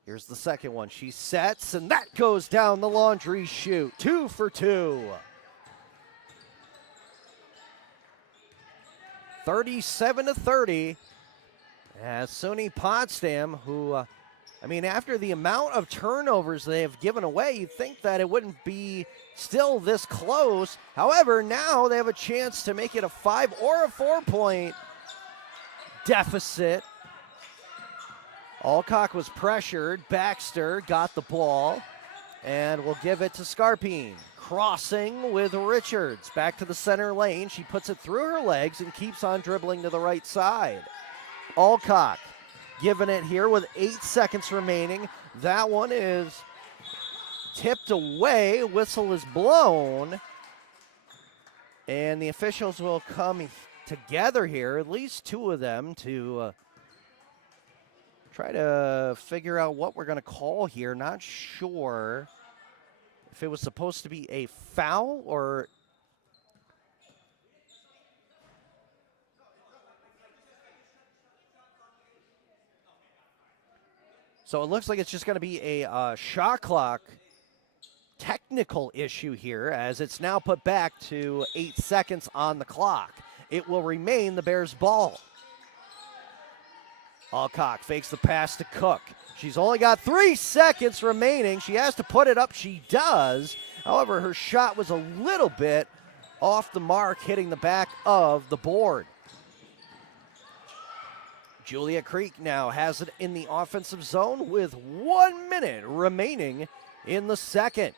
Here's the second one. She sets, and that goes down the laundry chute. 2 for 2. 37-30. As SUNY Potsdam, who after the amount of turnovers they have given away, you'd think that it wouldn't be still this close. However, now they have a chance to make it a 5 or a 4-point deficit. Alcock was pressured. Baxter got the ball and will give it to Scarpine. Crossing with Richards. Back to the center lane. She puts it through her legs and keeps on dribbling to the right side. Alcock giving it here with 8 seconds remaining. That one is tipped away. Whistle is blown. And the officials will come together here, at least 2 of them, to try to figure out what we're going to call here. Not sure if it was supposed to be a foul or... So it looks like it's just going to be a shot clock technical issue here, as it's now put back to 8 seconds on the clock. It will remain the Bears' ball. Alcock fakes the pass to Cook. She's only got 3 seconds remaining. She has to put it up. She does. However, her shot was a little bit off the mark, hitting the back of the board. Julia Creek now has it in the offensive zone with 1 minute remaining in the second.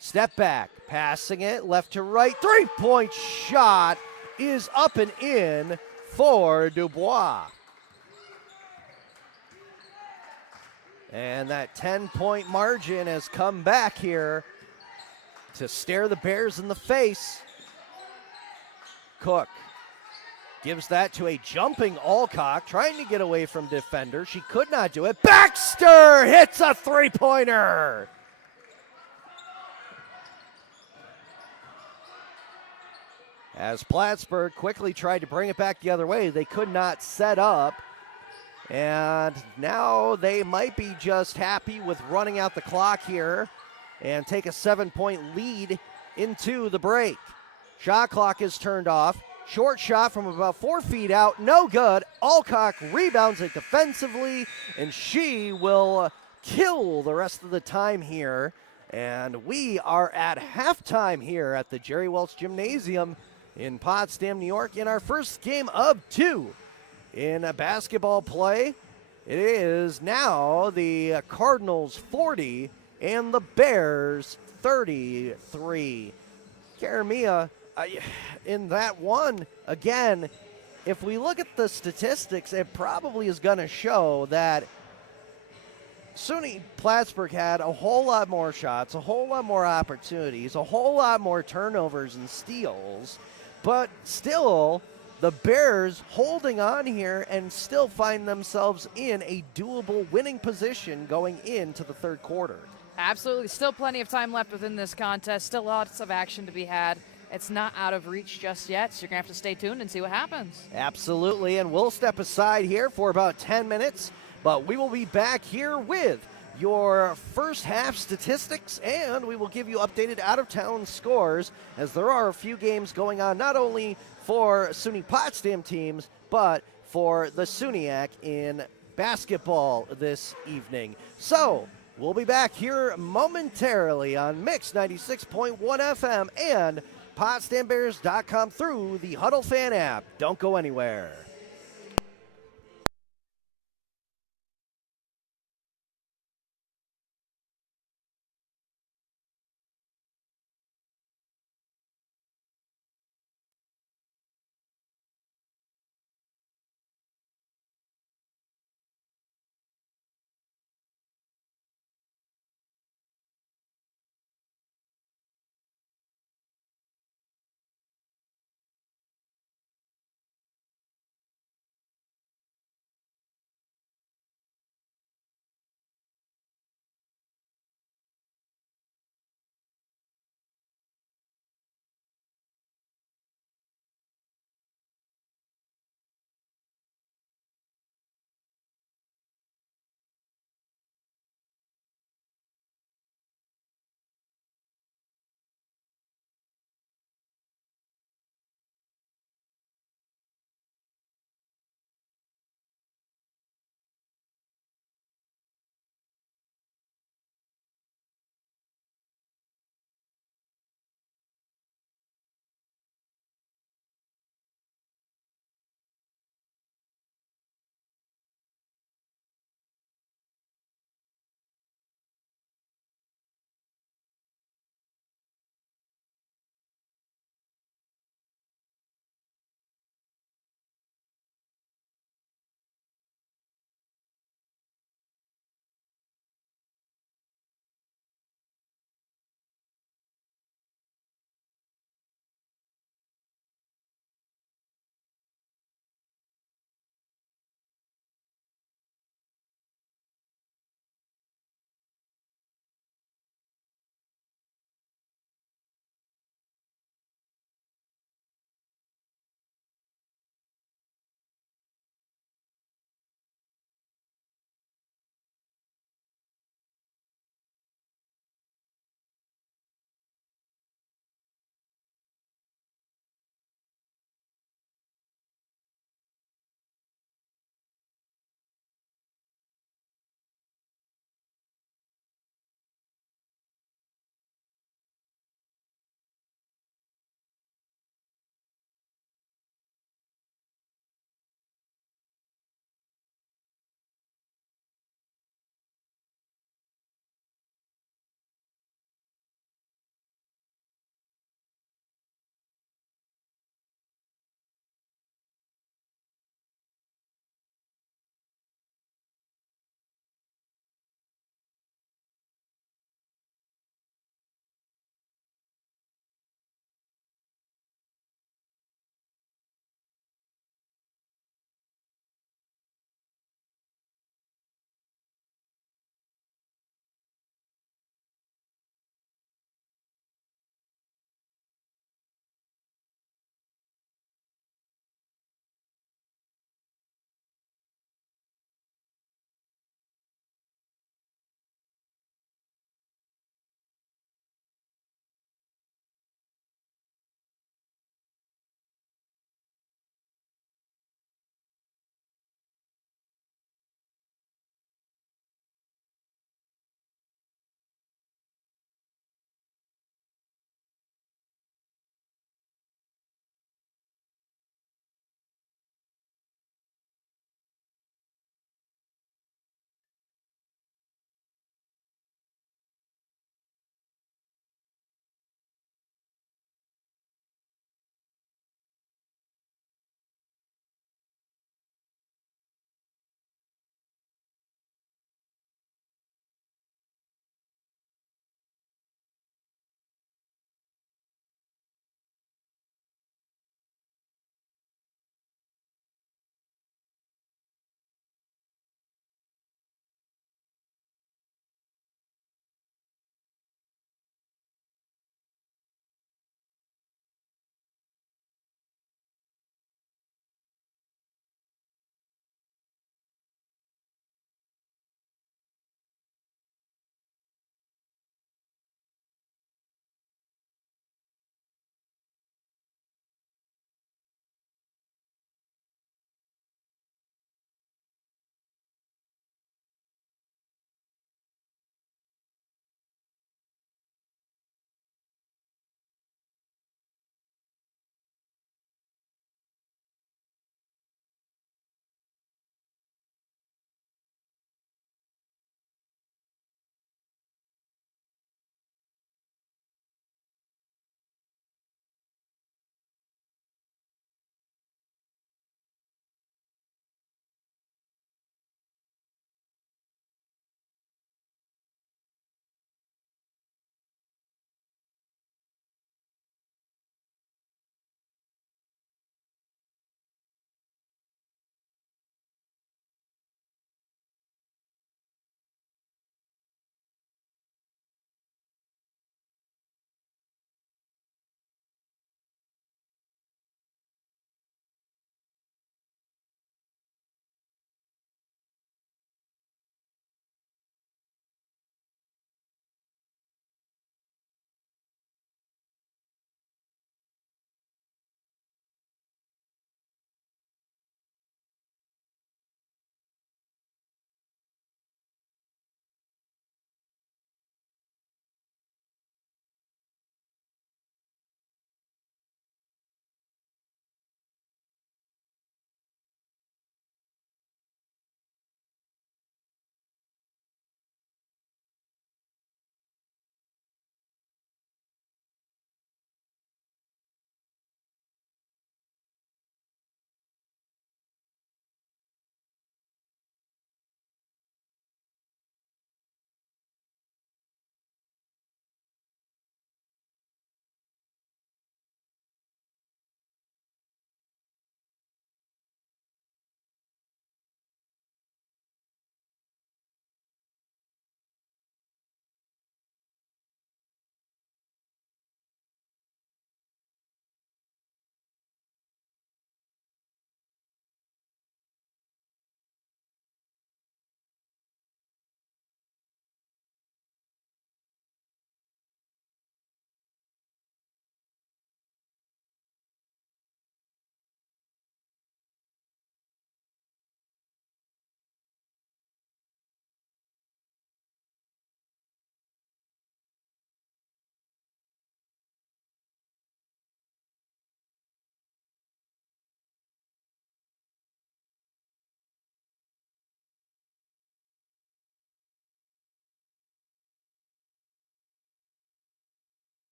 Step back, passing it left to right. 3-point shot is up and in for Dubois. And that 10-point margin has come back here to stare the Bears in the face. Cook gives that to a jumping Alcock, trying to get away from defender. She could not do it. Baxter hits a 3-pointer. As Plattsburgh quickly tried to bring it back the other way, they could not set up. And now they might be just happy with running out the clock here and take a 7-point lead into the break. Shot clock is turned off. Short shot from about 4 feet out, no good. Alcock rebounds it defensively, and she will kill the rest of the time here. And we are at halftime here at the Jerry Welch Gymnasium in Potsdam, New York, in our first game of 2 in a basketball play. It is now the Cardinals 40 and the Bears 33. Karamia, In that one, again, if we look at the statistics, it probably is going to show that SUNY Plattsburgh had a whole lot more shots, a whole lot more opportunities, a whole lot more turnovers and steals, but still the Bears holding on here and still find themselves in a doable winning position going into the third quarter. Absolutely. Still plenty of time left within this contest. Still lots of action to be had. It's not out of reach just yet, so you're going to have to stay tuned and see what happens. Absolutely, and we'll step aside here for about 10 minutes, but we will be back here with your first half statistics, and we will give you updated out-of-town scores as there are a few games going on, not only for SUNY Potsdam teams, but for the SUNYAC in basketball this evening. So, we'll be back here momentarily on Mix 96.1 FM and PotsdamBears.com through the Huddle Fan app. Don't go anywhere.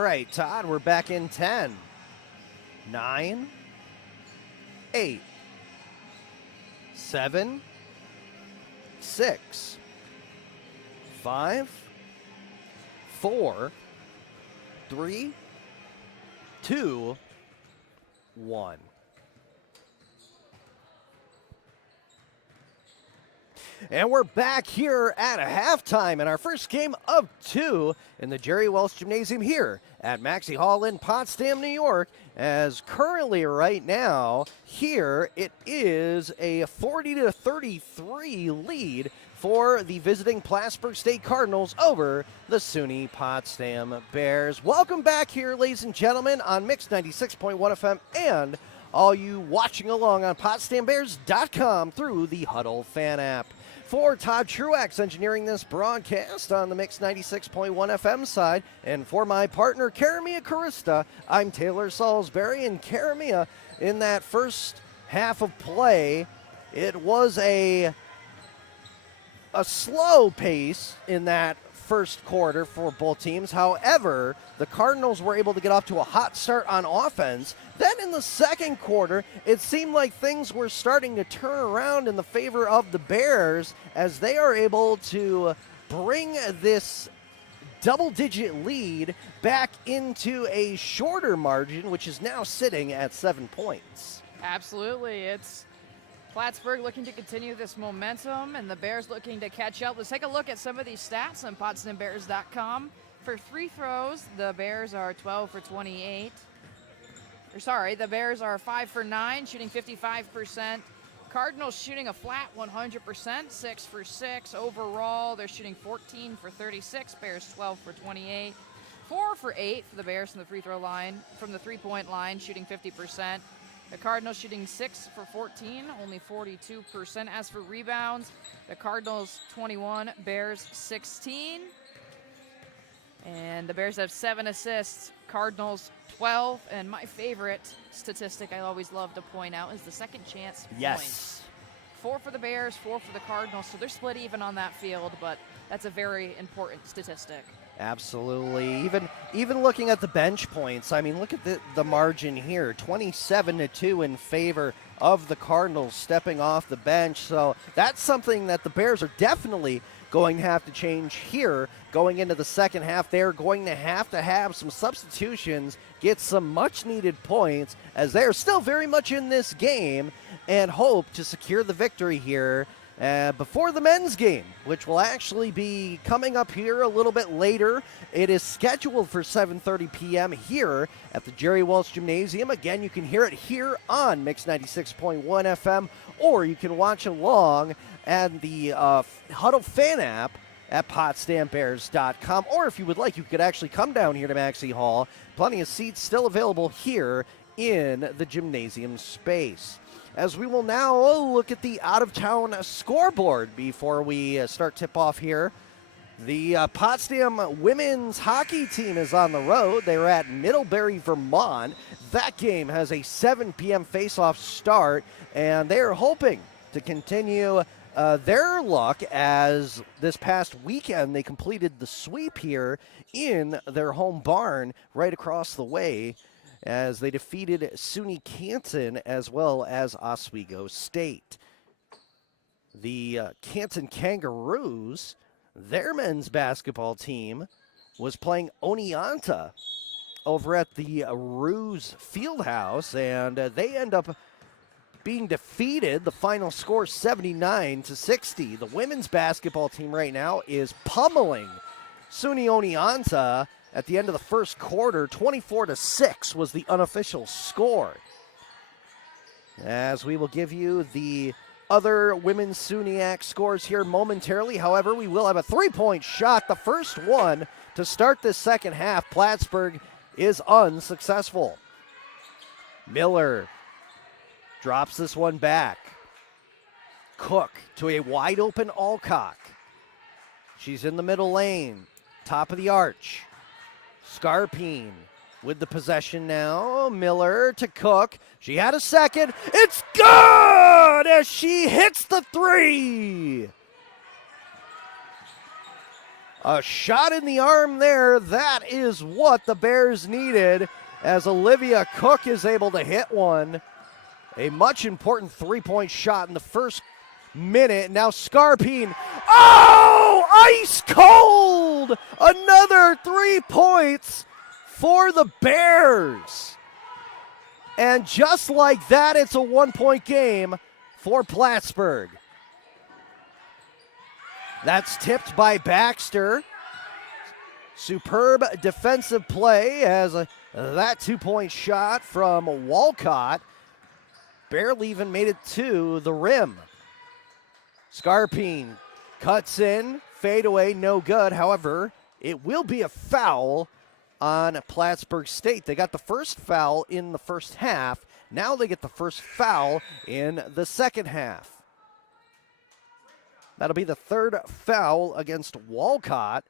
All right, Todd, we're back in 10, 9, 8, 7, 6, 5, 4, 3, 2, 1. And we're back here at a halftime in our first game of 2 in the Jerry Welch Gymnasium here at Maxey Hall in Potsdam, New York. As currently right now, here it is a 40-33 lead for the visiting Plattsburgh State Cardinals over the SUNY Potsdam Bears. Welcome back here, ladies and gentlemen, on Mix 96.1 FM and all you watching along on PotsdamBears.com through the Huddle fan app. For Todd Truax engineering this broadcast on the Mix 96.1 FM side, and for my partner, Karamia Karista, I'm Taylor Salisbury. And Karamia, in that first half of play, it was a slow pace in that first quarter for both teams. However, the Cardinals were able to get off to a hot start on offense. Then in the second quarter, it seemed like things were starting to turn around in the favor of the Bears as they are able to bring this double-digit lead back into a shorter margin, which is now sitting at 7 points. Absolutely. It's Plattsburgh looking to continue this momentum, and the Bears looking to catch up. Let's take a look at some of these stats on PotsdamBears.com. For free throws, the Bears are 12 for 28. The Bears are 5 for 9, shooting 55%. Cardinals shooting a flat 100%, 6 for 6. Overall, they're shooting 14 for 36. Bears 12 for 28. 4 for 8 for the Bears from the free throw line, from the three-point line, shooting 50%. The Cardinals shooting 6 for 14, only 42%. As for rebounds, the Cardinals 21, Bears 16. And the Bears have 7 assists, Cardinals 12. And my favorite statistic I always love to point out is the second chance points. 4 for the Bears, 4 for the Cardinals. So they're split even on that field, but that's a very important statistic. Absolutely. Even looking at the bench points, I mean, look at the margin here. 27-2 in favor of the Cardinals stepping off the bench. So that's something that the Bears are definitely going to have to change here going into the second half. They're going to have some substitutions, get some much-needed points as they're still very much in this game and hope to secure the victory here before the men's game, which will actually be coming up here a little bit later. It is scheduled for 7:30 p.m. here at the Jerry Welch Gymnasium. Again, you can hear it here on Mix 96.1 FM, or you can watch along at the Huddle fan app at PotsdamBears.com. Or if you would like, you could actually come down here to Maxey Hall. Plenty of seats still available here in the gymnasium space. As we will now look at the out-of-town scoreboard before we start tip-off here. The Potsdam women's hockey team is on the road. They're at Middlebury, Vermont. That game has a 7 p.m. face-off start, and they're hoping to continue their luck as this past weekend they completed the sweep here in their home barn right across the way, as they defeated SUNY Canton as well as Oswego State. The Canton Kangaroos, their men's basketball team, was playing Oneonta over at the Ruse Fieldhouse, and they end up being defeated. The final score 79-60. The women's basketball team right now is pummeling SUNY Oneonta. At the end of the first quarter, 24-6 was the unofficial score. As we will give you the other women's SUNYAC scores here momentarily. However, we will have a three-point shot, the first one to start this second half. Plattsburgh is unsuccessful. Miller drops this one back. Cook to a wide-open Alcock. She's in the middle lane, top of the arch. Scarpine with the possession now. Miller to Cook. She had a second. It's good as she hits the three. A shot in the arm there. That is what the Bears needed, as Olivia Cook is able to hit one. A much important three-point shot in the first minute. Now Scarpine. Oh, ice cold! Another 3 points for the Bears. And just like that, it's a 1-point game for Plattsburgh. That's tipped by Baxter. Superb defensive play as that 2-point shot from Walcott barely even made it to the rim. Scarpine cuts in, fadeaway, no good. However, it will be a foul on Plattsburgh State. They got the first foul in the first half. Now they get the first foul in the second half. That'll be the third foul against Walcott,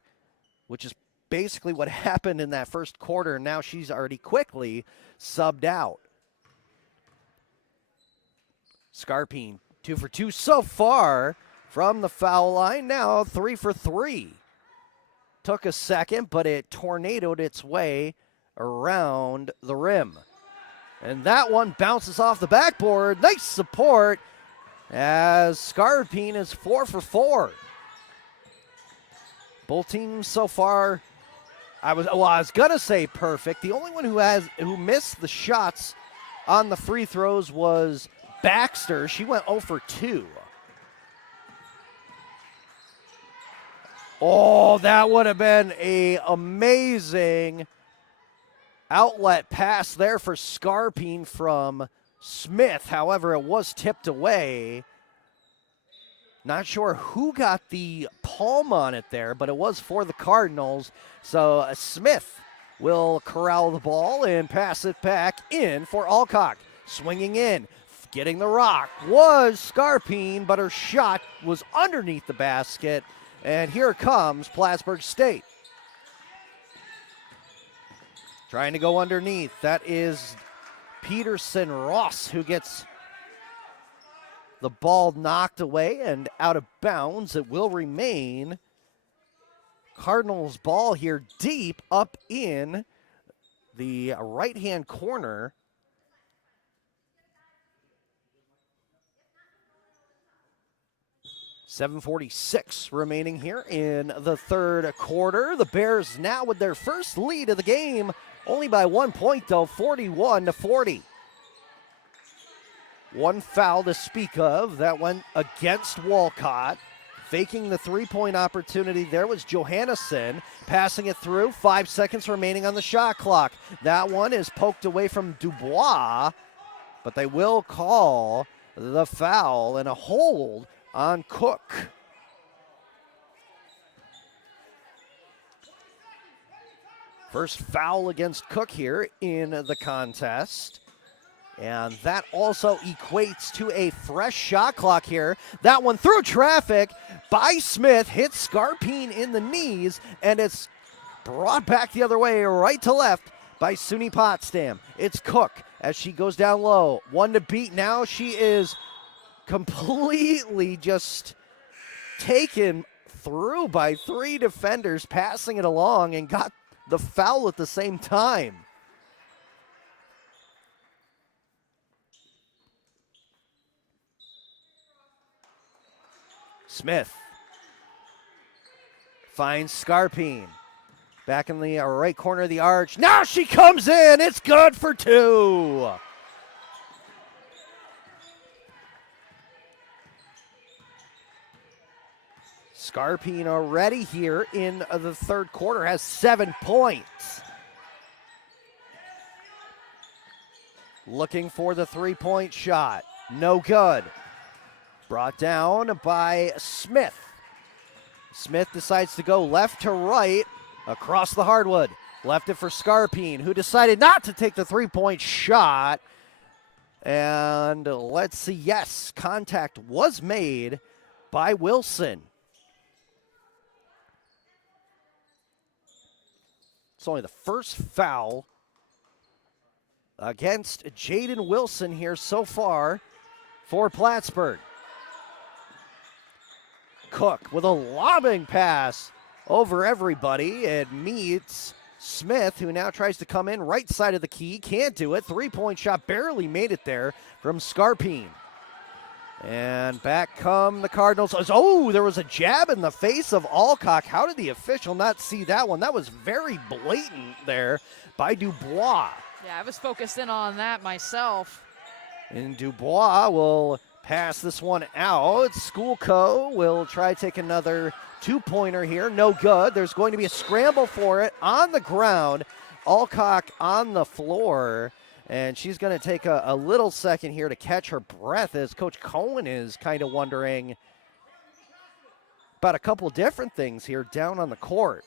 which is basically what happened in that first quarter. Now she's already quickly subbed out. Scarpine, 2 for 2 so far from the foul line. Now 3 for 3. Took a second, but it tornadoed its way around the rim. And that one bounces off the backboard. Nice support as Scarpine is 4 for 4. Both teams so far, I was gonna say perfect. The only one who missed the shots on the free throws was Baxter. She went 0 for 2. Oh, that would have been an amazing outlet pass there for Scarpine from Smith. However, it was tipped away. Not sure who got the palm on it there, but it was for the Cardinals. So Smith will corral the ball and pass it back in for Alcock. Swinging in, getting the rock was Scarpine, but her shot was underneath the basket. And here comes Plattsburgh State. Trying to go underneath. That is Peterson Ross who gets the ball knocked away and out of bounds. It will remain Cardinals ball here deep up in the right-hand corner. .746 remaining here in the third quarter. The Bears now with their first lead of the game, only by 1 point though, 41-40. One foul to speak of, that went against Walcott. Faking the three-point opportunity there was Johannesson, passing it through, 5 seconds remaining on the shot clock. That one is poked away from Dubois, but they will call the foul and a hold on Cook. First foul against Cook here in the contest. And that also equates to a fresh shot clock here. That one through traffic by Smith, hits Scarpine in the knees, and it's brought back the other way, right to left by SUNY Potsdam. It's Cook as she goes down low. One to beat. Now she is completely just taken through by three defenders, passing it along, and got the foul at the same time. Smith finds Scarpine. Back in the right corner of the arch. Now she comes in. It's good for two. Scarpine already here in the third quarter has 7 points. Looking for the three-point shot. No good. Brought down by Smith. Smith decides to go left to right across the hardwood. Left it for Scarpine, who decided not to take the three-point shot. And let's see, yes, contact was made by Wilson. It's only the first foul against Jaden Wilson here so far for Plattsburgh. Cook with a lobbing pass over everybody. It meets Smith, who now tries to come in right side of the key. Can't do it. Three-point shot barely made it there from Scarpine. And back come the Cardinals. Oh, there was a jab in the face of Alcock. How did the official not see that one? That was very blatant there by Dubois. Yeah, I was focused in on that myself. And Dubois will pass this one out. Schoolco will try to take another two-pointer here. No good. There's going to be a scramble for it on the ground. Alcock on the floor. And she's going to take a little second here to catch her breath as Coach Cohen is kind of wondering about a couple different things here down on the court.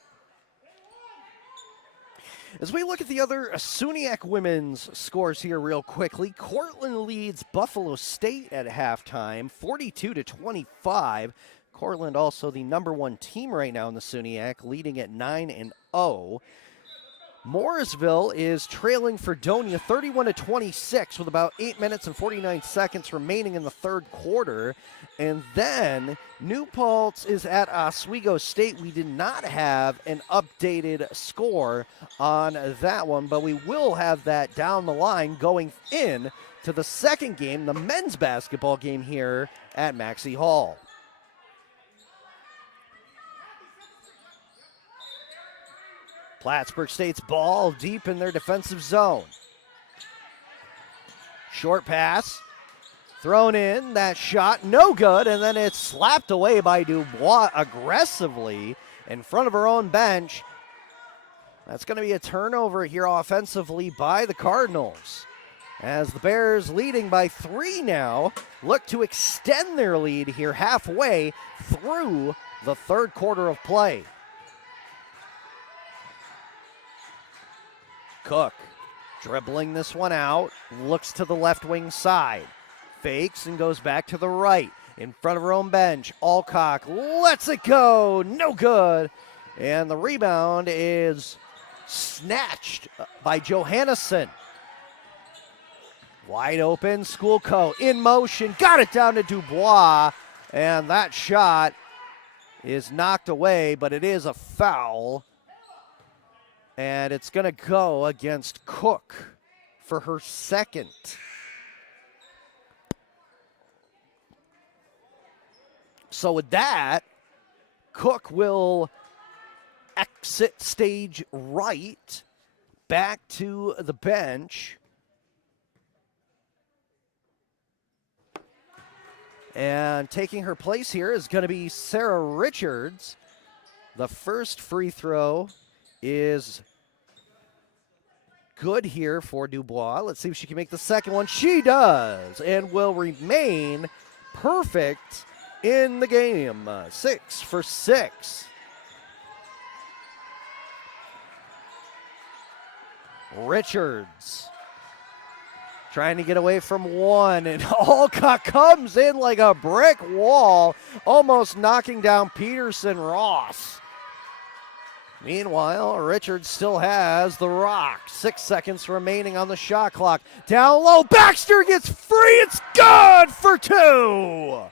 As we look at the other SUNYAC women's scores here real quickly, Cortland leads Buffalo State at halftime, 42-25. Cortland also the number one team right now in the SUNYAC, leading at 9-0. Morrisville is trailing Fredonia 31-26 with about 8 minutes and 49 seconds remaining in the third quarter. And then New Paltz is at Oswego State. We did not have an updated score on that one, but we will have that down the line going in to the second game, the men's basketball game here at Maxey Hall. Plattsburgh State's ball deep in their defensive zone. Short pass, thrown in, that shot, no good, and then it's slapped away by Dubois aggressively in front of her own bench. That's going to be a turnover here offensively by the Cardinals, as the Bears, leading by 3 now, look to extend their lead here halfway through the third quarter of play. Cook dribbling this one out, looks to the left wing side, fakes and goes back to the right in front of her own bench. Alcock lets it go, no good, and the rebound is snatched by Johannesson. Wide open, Schoolco in motion, got it down to Dubois, and that shot is knocked away, but it is a foul. And it's going to go against Cook for her second. So with that, Cook will exit stage right, back to the bench. And taking her place here is going to be Sarah Richards. The first free throw is good here for Dubois. Let's see if she can make the second one. She does, and will remain perfect in the game. 6 for 6. Richards trying to get away from one, and Alcock comes in like a brick wall, almost knocking down Peterson Ross. Meanwhile, Richards still has the rock. 6 seconds remaining on the shot clock. Down low, Baxter gets free. It's good for 2.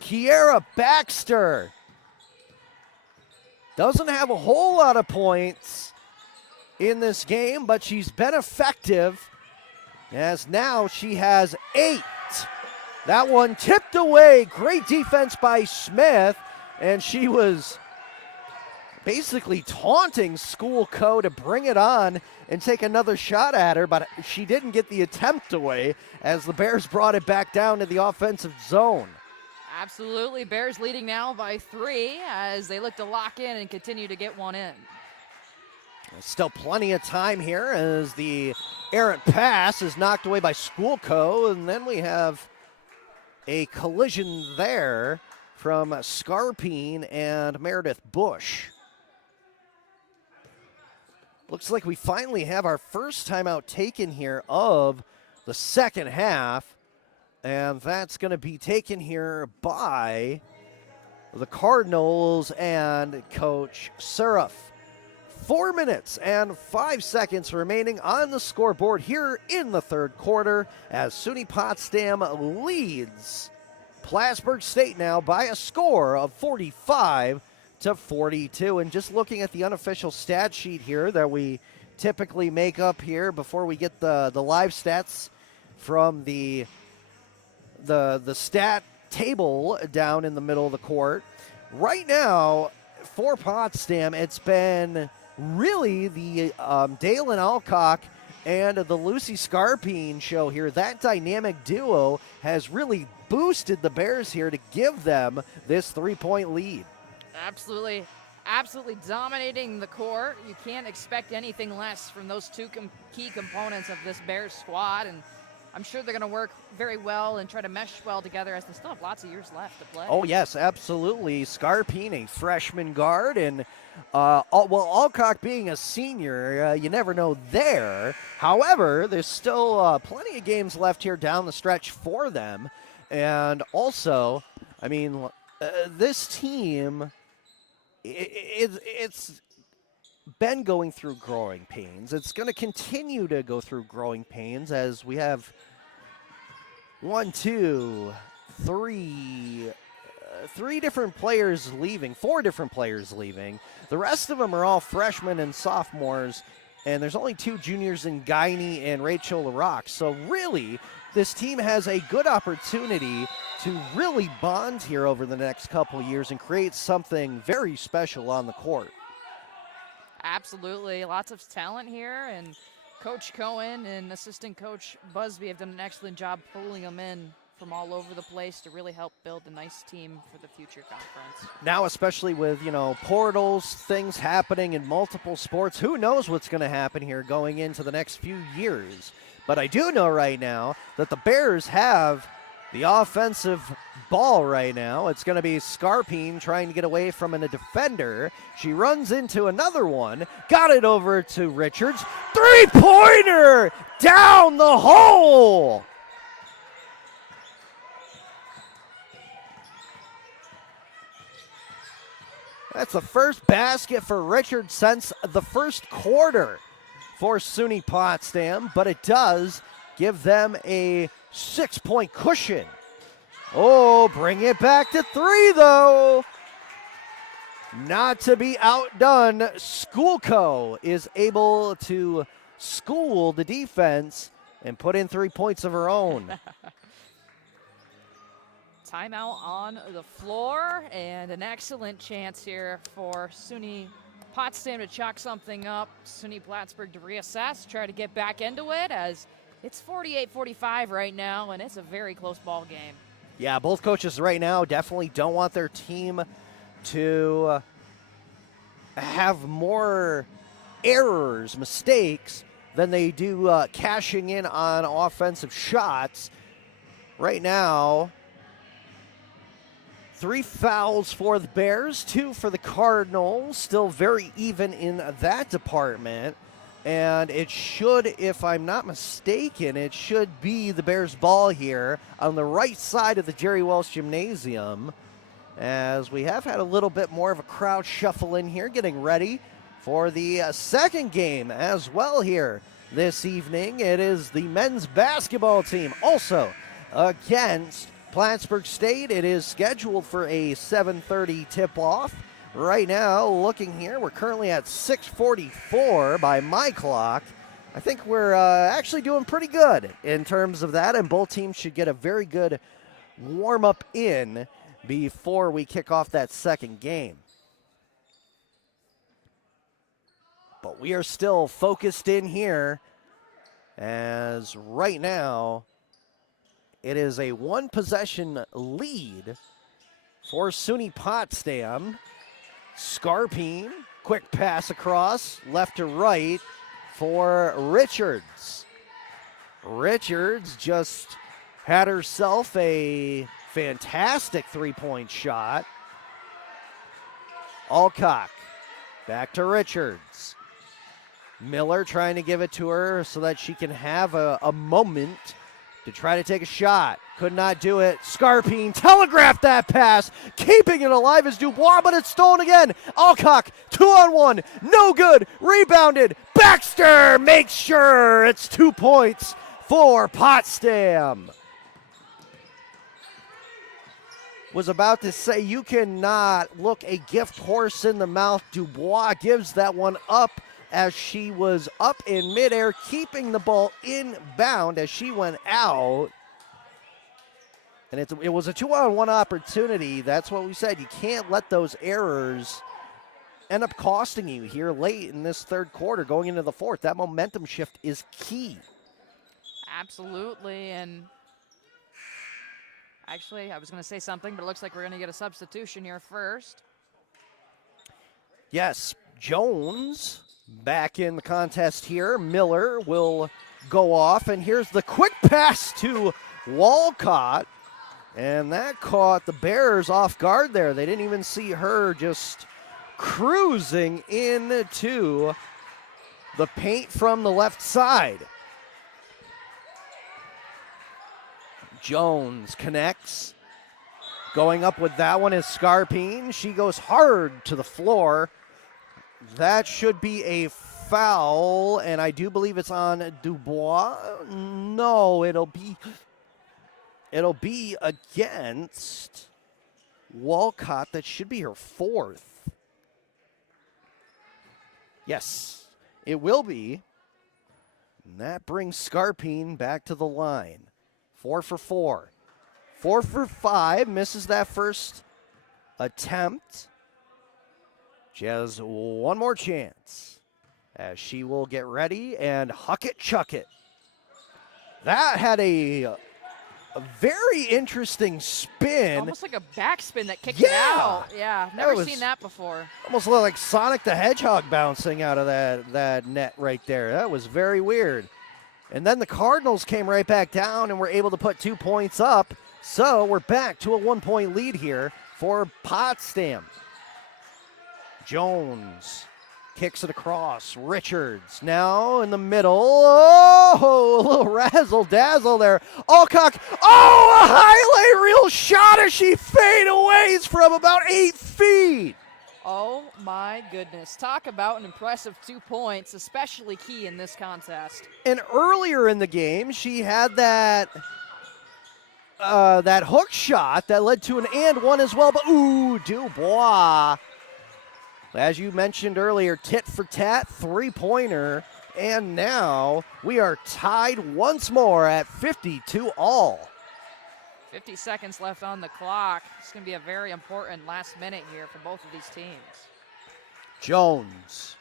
Kiera Baxter doesn't have a whole lot of points in this game, but she's been effective, as now she has 8. That one tipped away. Great defense by Smith, and she was basically taunting Schoolco to bring it on and take another shot at her, but she didn't get the attempt away as the Bears brought it back down to the offensive zone. Absolutely. Bears leading now by 3 as they look to lock in and continue to get one in. Still plenty of time here as the errant pass is knocked away by Schoolco, and then we have a collision there from Scarpine and Meredith Bush. Looks like we finally have our first timeout taken here of the second half, and that's going to be taken here by the Cardinals and Coach Surf. 4 minutes and 5 seconds remaining on the scoreboard here in the third quarter as SUNY Potsdam leads Plattsburgh State now by a score of 45-42. And just looking at the unofficial stat sheet here that we typically make up here before we get the live stats from the stat table down in the middle of the court. Right now, for Potsdam, it's been really the Dalen Alcock and the Lucy Scarpine show here. That dynamic duo has really boosted the Bears here to give them this 3-point lead. Absolutely dominating the court. You can't expect anything less from those two key components of this Bears squad, and I'm sure they're going to work very well and try to mesh well together as they still have lots of years left to play. Oh, yes, absolutely. Scarpine, a freshman guard, and Alcock being a senior, you never know there. However, there's still plenty of games left here down the stretch for them. And also, I mean, this team, it's been going through growing pains. It's going to continue to go through growing pains as we have three different players leaving, 4 different players leaving. The rest of them are all freshmen and sophomores, and there's only 2 juniors in Guiney and Rachel LaRock. So really, this team has a good opportunity to really bond here over the next couple of years and create something very special on the court. Absolutely. Lots of talent here, and Coach Cohen and assistant coach Busby have done an excellent job pulling them in from all over the place to really help build a nice team for the future conference. Now, especially with, portals, things happening in multiple sports, who knows what's going to happen here going into the next few years. But I do know right now that the Bears have the offensive ball right now. It's going to be Scarpine trying to get away from a defender. She runs into another one. Got it over to Richards. Three-pointer down the hole. That's the first basket for Richards since the first quarter for SUNY Potsdam, but it does give them a 6-point cushion. Oh, bring it back to 3, though. Not to be outdone, Schoolco is able to school the defense and put in 3 points of her own. Timeout on the floor, and an excellent chance here for SUNY Potsdam to chalk something up. SUNY Plattsburgh to reassess, try to get back into it, as it's 48-45 right now, and it's a very close ball game. Yeah, both coaches right now definitely don't want their team to have more errors, mistakes, than they do cashing in on offensive shots. Right now, 3 fouls for the Bears, 2 for the Cardinals. Still very even in that department. And it should, if I'm not mistaken, it should be the Bears' ball here on the right side of the Jerry Wells Gymnasium, as we have had a little bit more of a crowd shuffle in here, getting ready for the second game as well here this evening. It is the men's basketball team also against Plattsburgh State. It is scheduled for a 7:30 tip-off. Right now, looking here, we're currently at 6:44 by my clock. I think we're actually doing pretty good in terms of that, and both teams should get a very good warm-up in before we kick off that second game. But we are still focused in here, as right now it is a 1-possession lead for SUNY Potsdam. Scarpine, quick pass across, left to right for Richards. Richards just had herself a fantastic 3-point shot. Alcock, back to Richards. Miller trying to give it to her so that she can have a moment to try to take a shot. Could not do it. Scarpine telegraphed that pass, keeping it alive as Dubois, but it's stolen again. Alcock, 2-on-1, no good. Rebounded. Baxter makes sure it's 2 points for Potsdam. was about to say, you cannot look a gift horse in the mouth. Dubois gives that one up as she was up in midair, keeping the ball inbound as she went out. And it was a 2-on-1 opportunity. That's what we said. You can't let those errors end up costing you here late in this third quarter, going into the fourth. That momentum shift is key. Absolutely. And actually, I was going to say something, but it looks like we're going to get a substitution here first. Yes, Jones back in the contest here. Miller will go off, and here's the quick pass to Walcott. And that caught the Bears off guard there. They didn't even see her just cruising into the paint from the left side. Jones connects. Going up with that one is Scarpine. She goes hard to the floor. That should be a foul, and I do believe it's on Dubois. No, it'll be against Walcott. That should be her fourth. Yes, it will be. And that brings Scarpine back to the line. 4 for 4. 4 for 5. Misses that first attempt. She has one more chance as she will get ready and huck it, chuck it. That had a very interesting spin. Almost like a backspin that kicked it out. Yeah, never seen that before. Almost looked like Sonic the Hedgehog bouncing out of that net right there. That was very weird. And then the Cardinals came right back down and were able to put 2 points up. So we're back to a 1-point lead here for Potsdam. Jones kicks it across. Richards now in the middle. Oh, a little razzle-dazzle there. Alcock. Oh, a highlight reel shot as she fadeaways from about 8 feet. Oh, my goodness. Talk about an impressive 2 points, especially key in this contest. And earlier in the game, she had that hook shot that led to an and one as well. But, ooh, Dubois. As you mentioned earlier, tit for tat, three-pointer, and now we are tied once more at 52 all. 50 seconds left on the clock. It's going to be a very important last minute here for both of these teams. Jones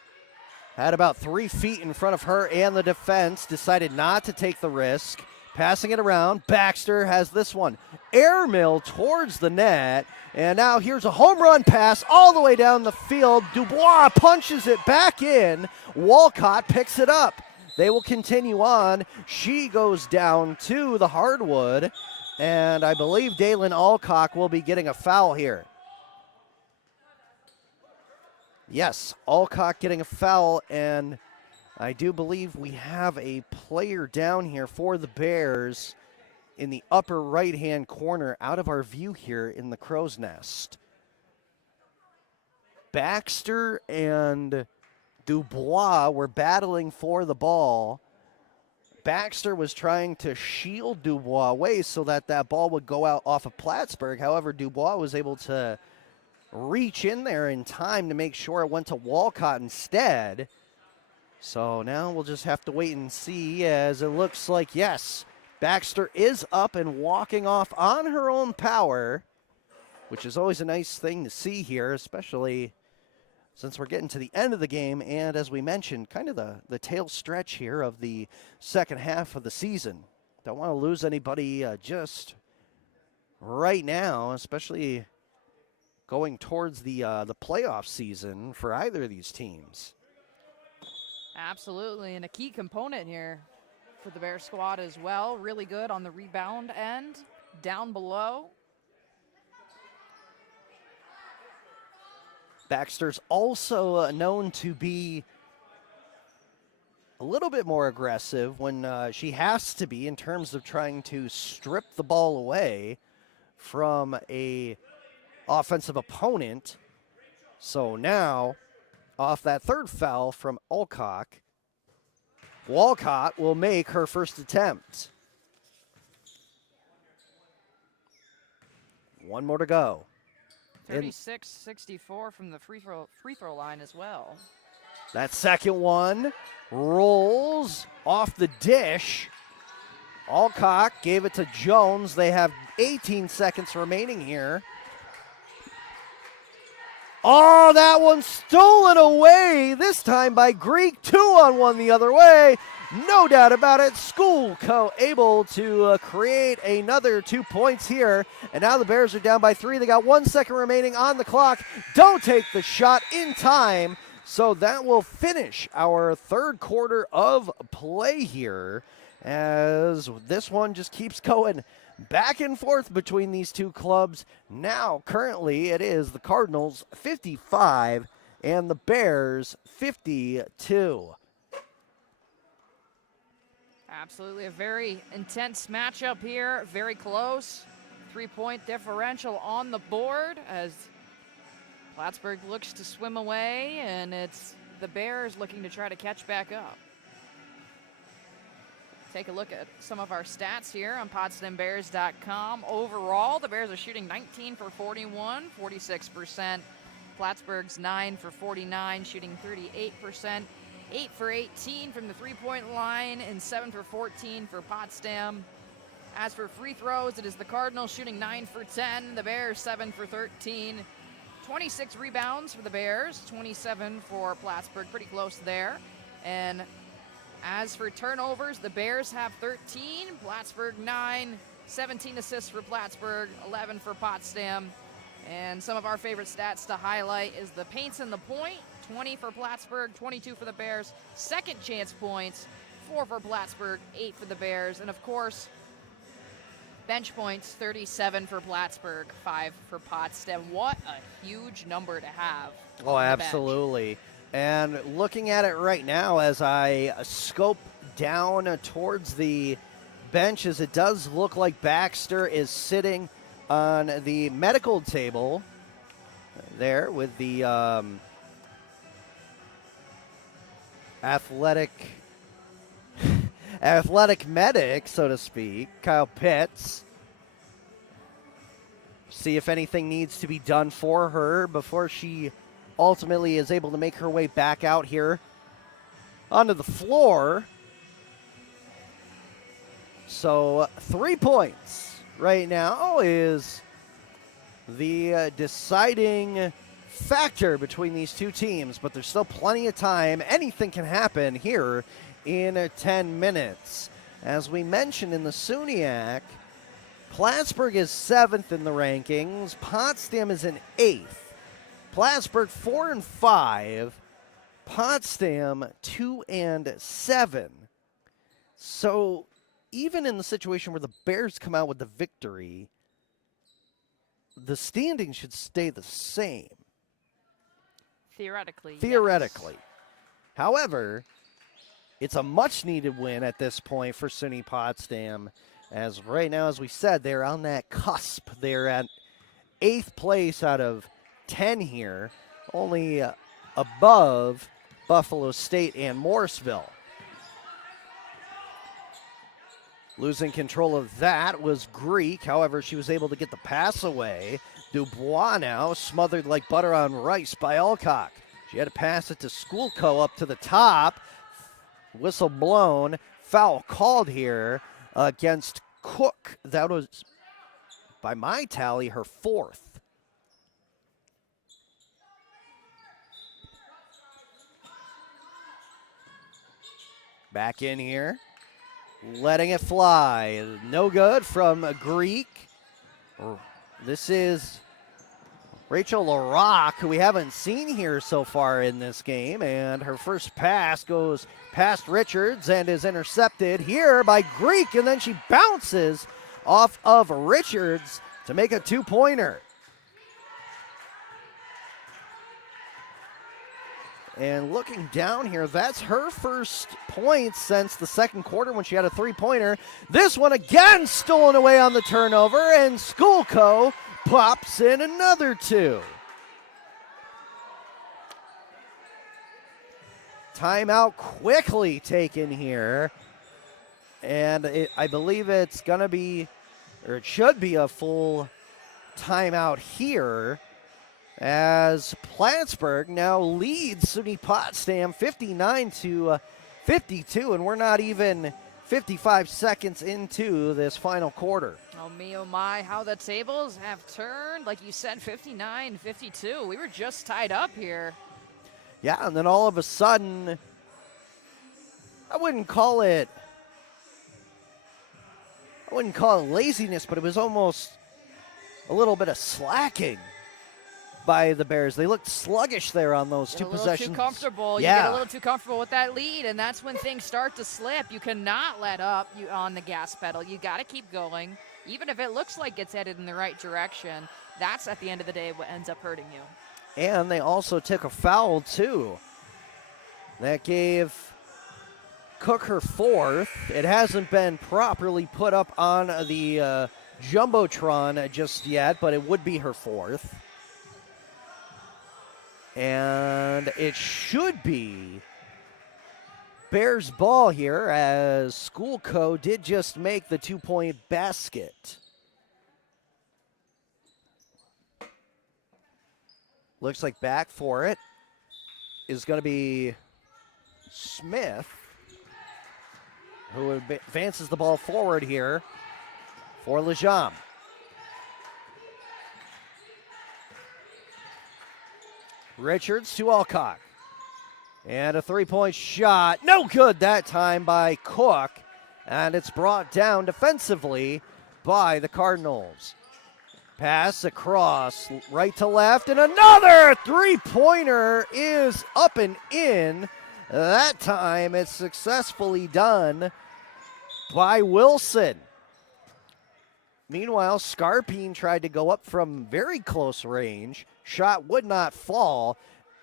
had about 3 feet in front of her and the defense, decided not to take the risk. Passing it around, Baxter has this one. Airmill towards the net, and now here's a home run pass all the way down the field. Dubois punches it back in. Walcott picks it up. They will continue on. She goes down to the hardwood, and I believe Dalen Alcock will be getting a foul here. Yes, Alcock getting a foul, and I do believe we have a player down here for the Bears in the upper right-hand corner out of our view here in the Crow's Nest. Baxter and Dubois were battling for the ball. Baxter was trying to shield Dubois away so that that ball would go out off of Plattsburgh. However, Dubois was able to reach in there in time to make sure it went to Walcott instead. So now we'll just have to wait and see, as it looks like, yes, Baxter is up and walking off on her own power, which is always a nice thing to see here, especially since we're getting to the end of the game and, as we mentioned, kind of the tail stretch here of the second half of the season. Don't want to lose anybody just right now, especially going towards the playoff season for either of these teams. Absolutely, and a key component here for the Bear squad as well. Really good on the rebound end, down below. Baxter's also known to be a little bit more aggressive when she has to be in terms of trying to strip the ball away from a offensive opponent. So now, off that third foul from Alcock, Walcott will make her first attempt. One more to go. 36-64 from the free throw line as well. That second one rolls off the dish. Alcock gave it to Jones. They have 18 seconds remaining here. Oh, that one stolen away, this time by Greek. 2-on-1 the other way. No doubt about it. Schoolco able to create another 2 points here. And now the Bears are down by 3. They got 1 second remaining on the clock. Don't take the shot in time. So that will finish our third quarter of play here, as this one just keeps going back and forth between these two clubs. Now, currently, it is the Cardinals 55 and the Bears 52. Absolutely a very intense matchup here, very close. 3-point differential on the board as Plattsburgh looks to swim away, and it's the Bears looking to try to catch back up. Take a look at some of our stats here on PotsdamBears.com. Overall, the Bears are shooting 19 for 41, 46%. Plattsburgh's 9 for 49, shooting 38%. 8 for 18 from the three-point line, and 7 for 14 for Potsdam. As for free throws, it is the Cardinals shooting 9 for 10, the Bears 7 for 13. 26 rebounds for the Bears, 27 for Plattsburgh, pretty close there. And as for turnovers, the Bears have 13, Plattsburgh 9, 17 assists for Plattsburgh, 11 for Potsdam. And some of our favorite stats to highlight is the paints in the point, 20 for Plattsburgh, 22 for the Bears. Second chance points, 4 for Plattsburgh, 8 for the Bears. And of course, bench points, 37 for Plattsburgh, 5 for Potsdam. What a huge number to have. Oh, absolutely. And looking at it right now as I scope down towards the benches, it does look like Baxter is sitting on the medical table there with the athletic medic, so to speak, Kyle Pitts. See if anything needs to be done for her before she ultimately is able to make her way back out here onto the floor. So 3 points right now is the deciding factor between these two teams, but there's still plenty of time. Anything can happen here in 10 minutes. As we mentioned in the SUNY, Plattsburgh is 7th in the rankings. Potsdam is in 8th. Plattsburgh 4 and 5. Potsdam 2 and 7. So even in the situation where the Bears come out with the victory, the standings should stay the same. Theoretically. Theoretically. Yes. However, it's a much-needed win at this point for SUNY Potsdam, as right now, as we said, they're on that cusp. They're at 8th place out of 10 here, only above Buffalo State and Morrisville. Losing control of that was Greek. However, she was able to get the pass away. Dubois now smothered like butter on rice by Alcock. She had to pass it to Schoolco up to the top. Whistle blown. Foul called here against Cook. That was, by my tally, her 4th. Back in here. Letting it fly. No good from Greek. This is Rachel LaRock, who we haven't seen here so far in this game. And her first pass goes past Richards and is intercepted here by Greek. And then she bounces off of Richards to make a 2-pointer. And looking down here, that's her first point since the second quarter when she had a 3-pointer. This one again stolen away on the turnover, and Schoolco pops in another 2. Timeout quickly taken here. And I believe it's going to be, or it should be, a full timeout here as Plattsburgh now leads SUNY Potsdam 59-52, and we're not even 55 seconds into this final quarter. Oh my, how the tables have turned. Like you said, 59-52. We were just tied up here. Yeah, and then all of a sudden, I wouldn't call it laziness, but it was almost a little bit of slacking by the Bears. They looked sluggish there on those two possessions. Too comfortable. Yeah. You get a little too comfortable with that lead, and that's when things start to slip. You cannot let up on the gas pedal. You got to keep going. Even if it looks like it's headed in the right direction, that's at the end of the day what ends up hurting you. And they also took a foul, too. That gave Cook her fourth. It hasn't been properly put up on the Jumbotron just yet, but it would be her fourth. And it should be Bears ball here as Schoolco did just make the 2-point basket. Looks like back for it is going to be Smith, who advances the ball forward here for Lejam. Richards to Alcock. And a three-point shot. No good that time by Cook. And it's brought down defensively by the Cardinals. Pass across right to left. And another three-pointer is up and in. That time it's successfully done by Wilson. Meanwhile, Scarpine tried to go up from very close range. Shot would not fall,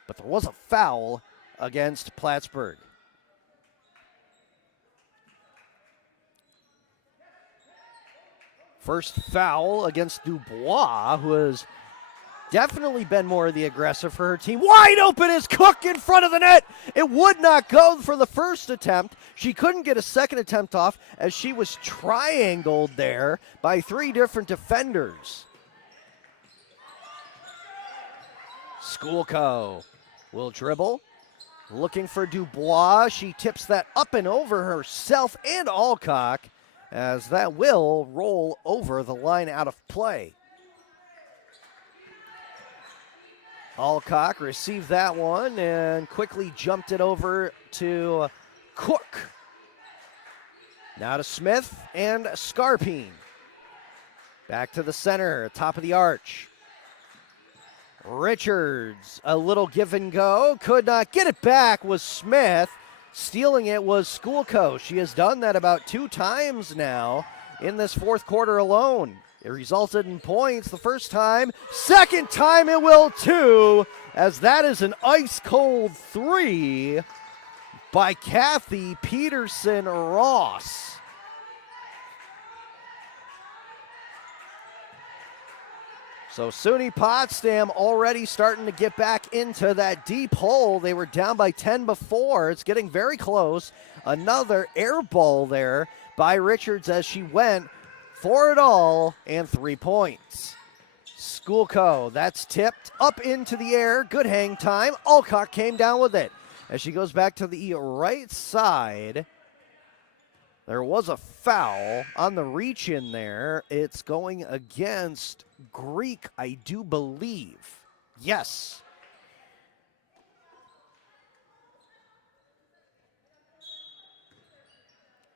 but there was a foul against Plattsburgh. First foul against Dubois, who has definitely been more of the aggressor for her team. Wide open is Cook in front of the net. It would not go for the first attempt. She couldn't get a second attempt off as she was triangled there by three different defenders. Schoolco will dribble. Looking for Dubois. She tips that up and over herself and Alcock as that will roll over the line out of play. Alcock received that one and quickly jumped it over to Cook. Now to Smith and Scarpine. Back to the center, top of the arch. Richards, a little give and go. Could not get it back was Smith. Stealing it was Schoolco. She has done that about 2 times now in this fourth quarter alone. It resulted in points the first time. Second time it will too, as that is an ice-cold 3 by Kathy Peterson-Ross. So SUNY Potsdam already starting to get back into that deep hole. They were down by 10 before. It's getting very close. Another air ball there by Richards as she went for it all and 3 points. Schoolco, that's tipped up into the air. Good hang time. Alcock came down with it. As she goes back to the right side, there was a foul on the reach in there. It's going against Greek, I do believe. Yes.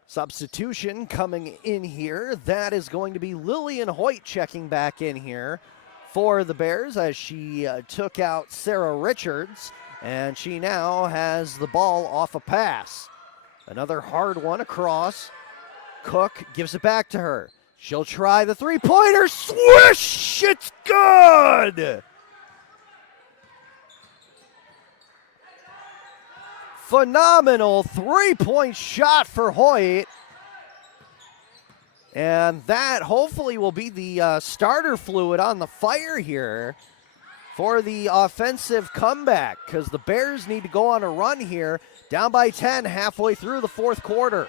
Substitution coming in here. That is going to be Lillian Hoyt checking back in here for the Bears as she took out Sarah Richards, and she now has the ball off a pass. Another hard one across. Cook gives it back to her. She'll try the three-pointer. Swish! It's good! Phenomenal three-point shot for Hoyt. And that hopefully will be the starter fluid on the fire here for the offensive comeback, because the Bears need to go on a run here. Down by 10 halfway through the fourth quarter.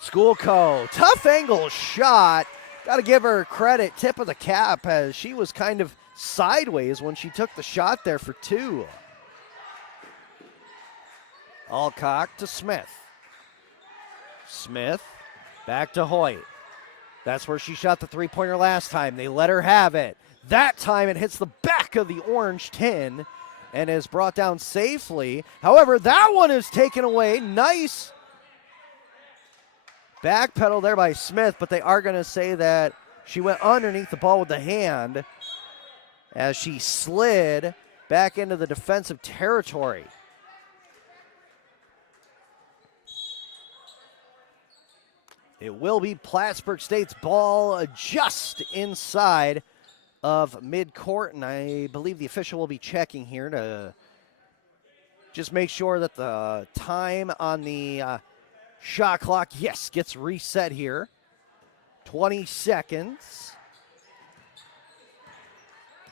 Schoolco, tough angle shot, Got to give her credit, tip of the cap, as she was kind of sideways when she took the shot there for 2. Alcock to Smith. Smith back to Hoyt. That's where she shot the three-pointer last time. They let her have it. That time it hits the back of the orange tin and is brought down safely. However, that one is taken away. Nice backpedal there by Smith, but they are going to say that she went underneath the ball with the hand as she slid back into the defensive territory. It will be Plattsburgh State's ball just inside of midcourt, and I believe the official will be checking here to just make sure that the time on the shot clock, yes, gets reset here. 20 seconds.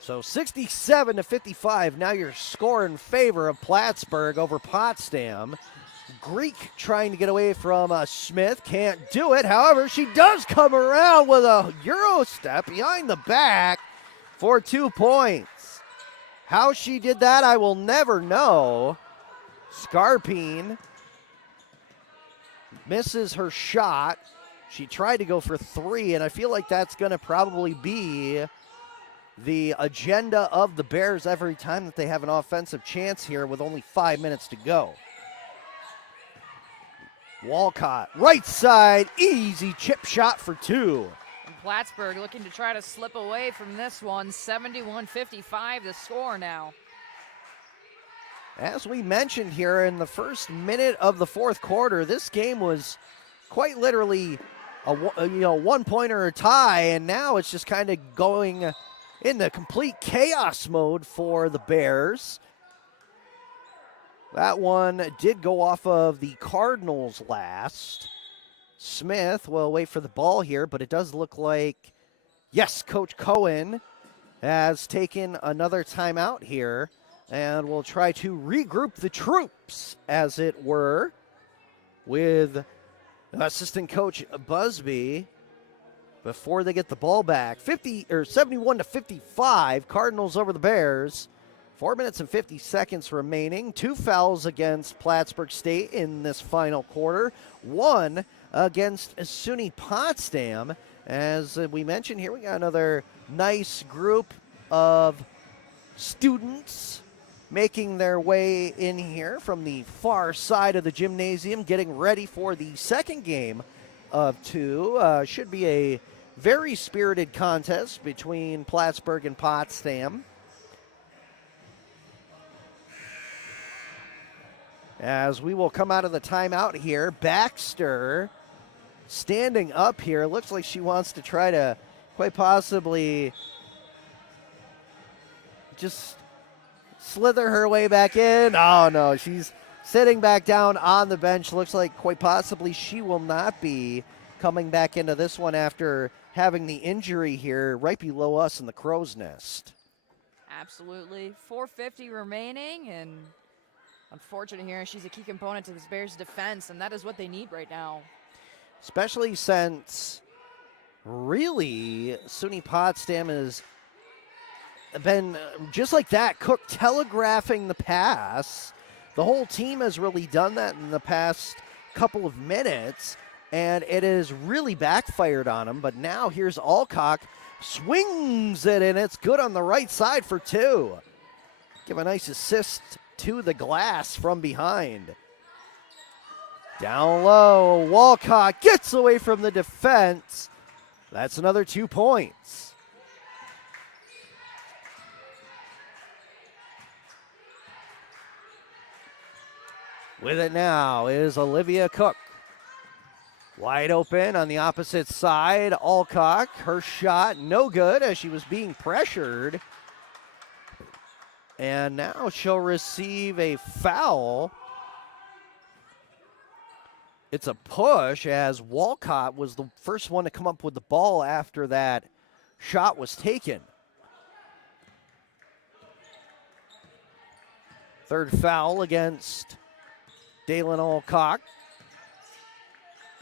So 67-55, now your score in favor of Plattsburgh over Potsdam. Greek trying to get away from Smith, can't do it. However, she does come around with a Euro step behind the back for 2 points. How she did that, I will never know. Scarpine misses her shot. She tried to go for 3, and I feel like that's going to probably be the agenda of the Bears every time that they have an offensive chance here with only 5 minutes to go. Walcott, right side, easy chip shot for 2. And Plattsburgh looking to try to slip away from this one. 71-55 the score now. As we mentioned here in the first minute of the fourth quarter, this game was quite literally a one-pointer or tie, and now it's just kind of going into complete chaos mode for the Bears. That one did go off of the Cardinals last. Smith will wait for the ball here, but it does look like, yes, Coach Cohen has taken another timeout here and will try to regroup the troops, as it were, with assistant coach Busby before they get the ball back. 71-55, Cardinals over the Bears. 4 minutes and 50 seconds remaining. 2 fouls against Plattsburgh State in this final quarter. 1 against SUNY Potsdam. As we mentioned here, we got another nice group of students making their way in here from the far side of the gymnasium, getting ready for the second game of 2. Should be a very spirited contest between Plattsburgh and Potsdam. As we will come out of the timeout here, Baxter standing up here. Looks like she wants to try to quite possibly just slither her way back in. Oh, no, she's sitting back down on the bench. Looks like quite possibly she will not be coming back into this one after having the injury here right below us in the crow's nest. Absolutely. 4:50 remaining, and unfortunate here, she's a key component to this Bears defense, and that is what they need right now. Especially since really SUNY Potsdam has been just like that, Cook telegraphing the pass. The whole team has really done that in the past couple of minutes, and it has really backfired on them. But now here's Alcock, swings it, and it's good on the right side for 2. Give a nice assist to the glass from behind. Down low, Walcott gets away from the defense. That's another 2 points. With it now is Olivia Cook. Wide open on the opposite side. Alcock, her shot no good as she was being pressured. And now she'll receive a foul. It's a push, as Walcott was the first one to come up with the ball after that shot was taken. Third foul against Dalen Alcock.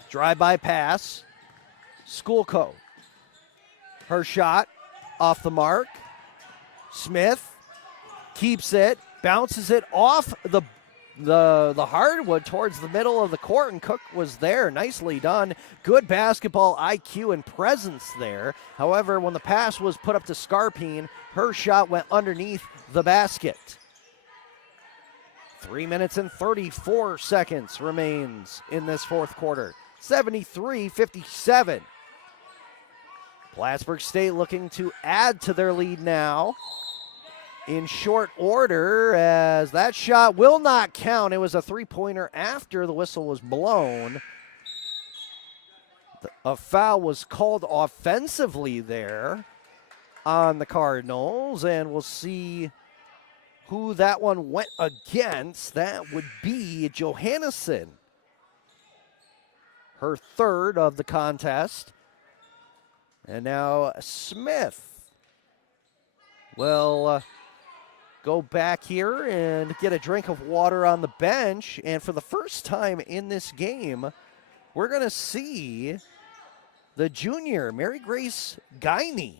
Drive-by pass. Schoolco Her shot off the mark. Smith keeps it, bounces it off the hardwood towards the middle of the court, and Cook was there. Nicely done. Good basketball IQ and presence there. However, when the pass was put up to Scarpine, her shot went underneath the basket. 3 minutes and 34 seconds remains in this fourth quarter. 73-57. Plattsburgh State looking to add to their lead now in short order, as that shot will not count. It was a three-pointer after the whistle was blown. A foul was called offensively there on the Cardinals, and we'll see who that one went against. That would be Johannesson, her third of the contest. And now Smith will go back here and get a drink of water on the bench. And for the first time in this game, we're going to see the junior, Mary Grace Guiney,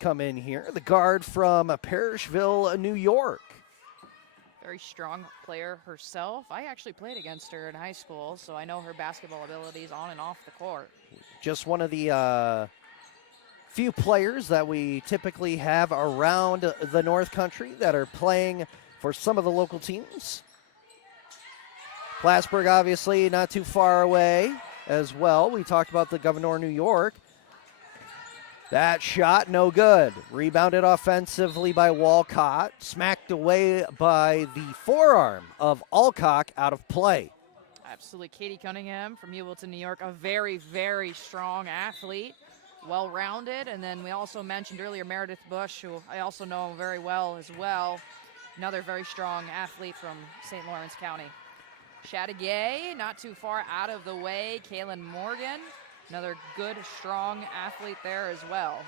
come in here, the guard from Parrishville, New York. Very strong player herself. I actually played against her in high school, so I know her basketball abilities on and off the court. Just one of the few players that we typically have around the North Country that are playing for some of the local teams. Plattsburgh, obviously, not too far away as well. We talked about the Governor, New York. That shot, no good. Rebounded offensively by Walcott. Smacked away by the forearm of Alcock, out of play. Absolutely. Katie Cunningham from Hewelton, New York, a very, very strong athlete, well-rounded. And then we also mentioned earlier Meredith Bush, who I also know very well as well. Another very strong athlete from St. Lawrence County. Chateauguay, not too far out of the way. Kaylin Morgan, another good, strong athlete there as well.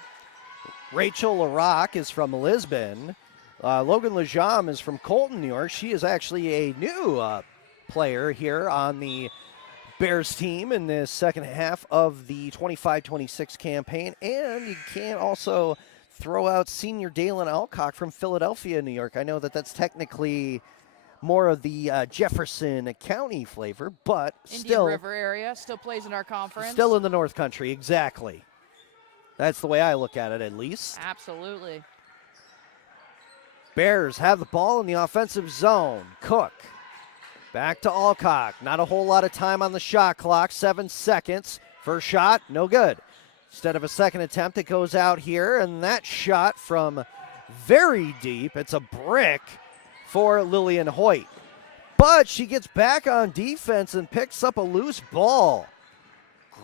Rachel LaRock is from Lisbon. Logan Lejam is from Colton, New York. She is actually a new player here on the Bears team in the second half of the 25-26 campaign. And you can also throw out senior Dalen Alcock from Philadelphia, New York. I know that that's technically more of the Jefferson County flavor, but Indian still. River area, still plays in our conference. Still in the North Country, exactly. That's the way I look at it, at least. Absolutely. Bears have the ball in the offensive zone. Cook. Back to Alcock. Not a whole lot of time on the shot clock. 7 seconds. First shot, no good. Instead of a second attempt, it goes out here, and that shot from very deep. It's a brick for Lillian Hoyt. But she gets back on defense and picks up a loose ball.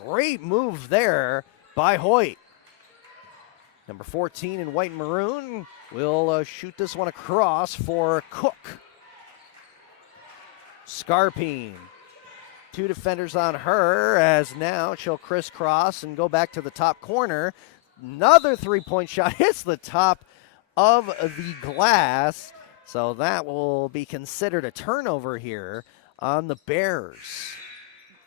Great move there by Hoyt. Number 14 in white and maroon will shoot this one across for Cook. Scarpine. 2 defenders on her, as now she'll crisscross and go back to the top corner. Another three-point shot hits the top of the glass. So that will be considered a turnover here on the Bears.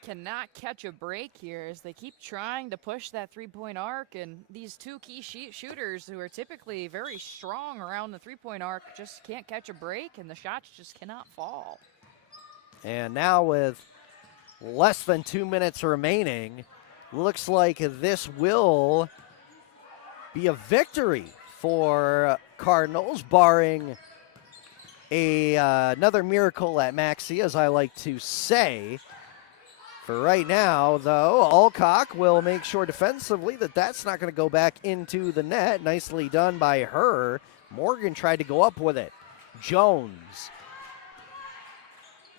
Cannot catch a break here as they keep trying to push that three-point arc, and these two key shooters who are typically very strong around the three-point arc just can't catch a break, and the shots just cannot fall. And now with less than 2 minutes remaining, looks like this will be a victory for Cardinals, barring another miracle at Maxey, as I like to say. For right now, though, Alcock will make sure defensively that that's not going to go back into the net. Nicely done by her. Morgan tried to go up with it. Jones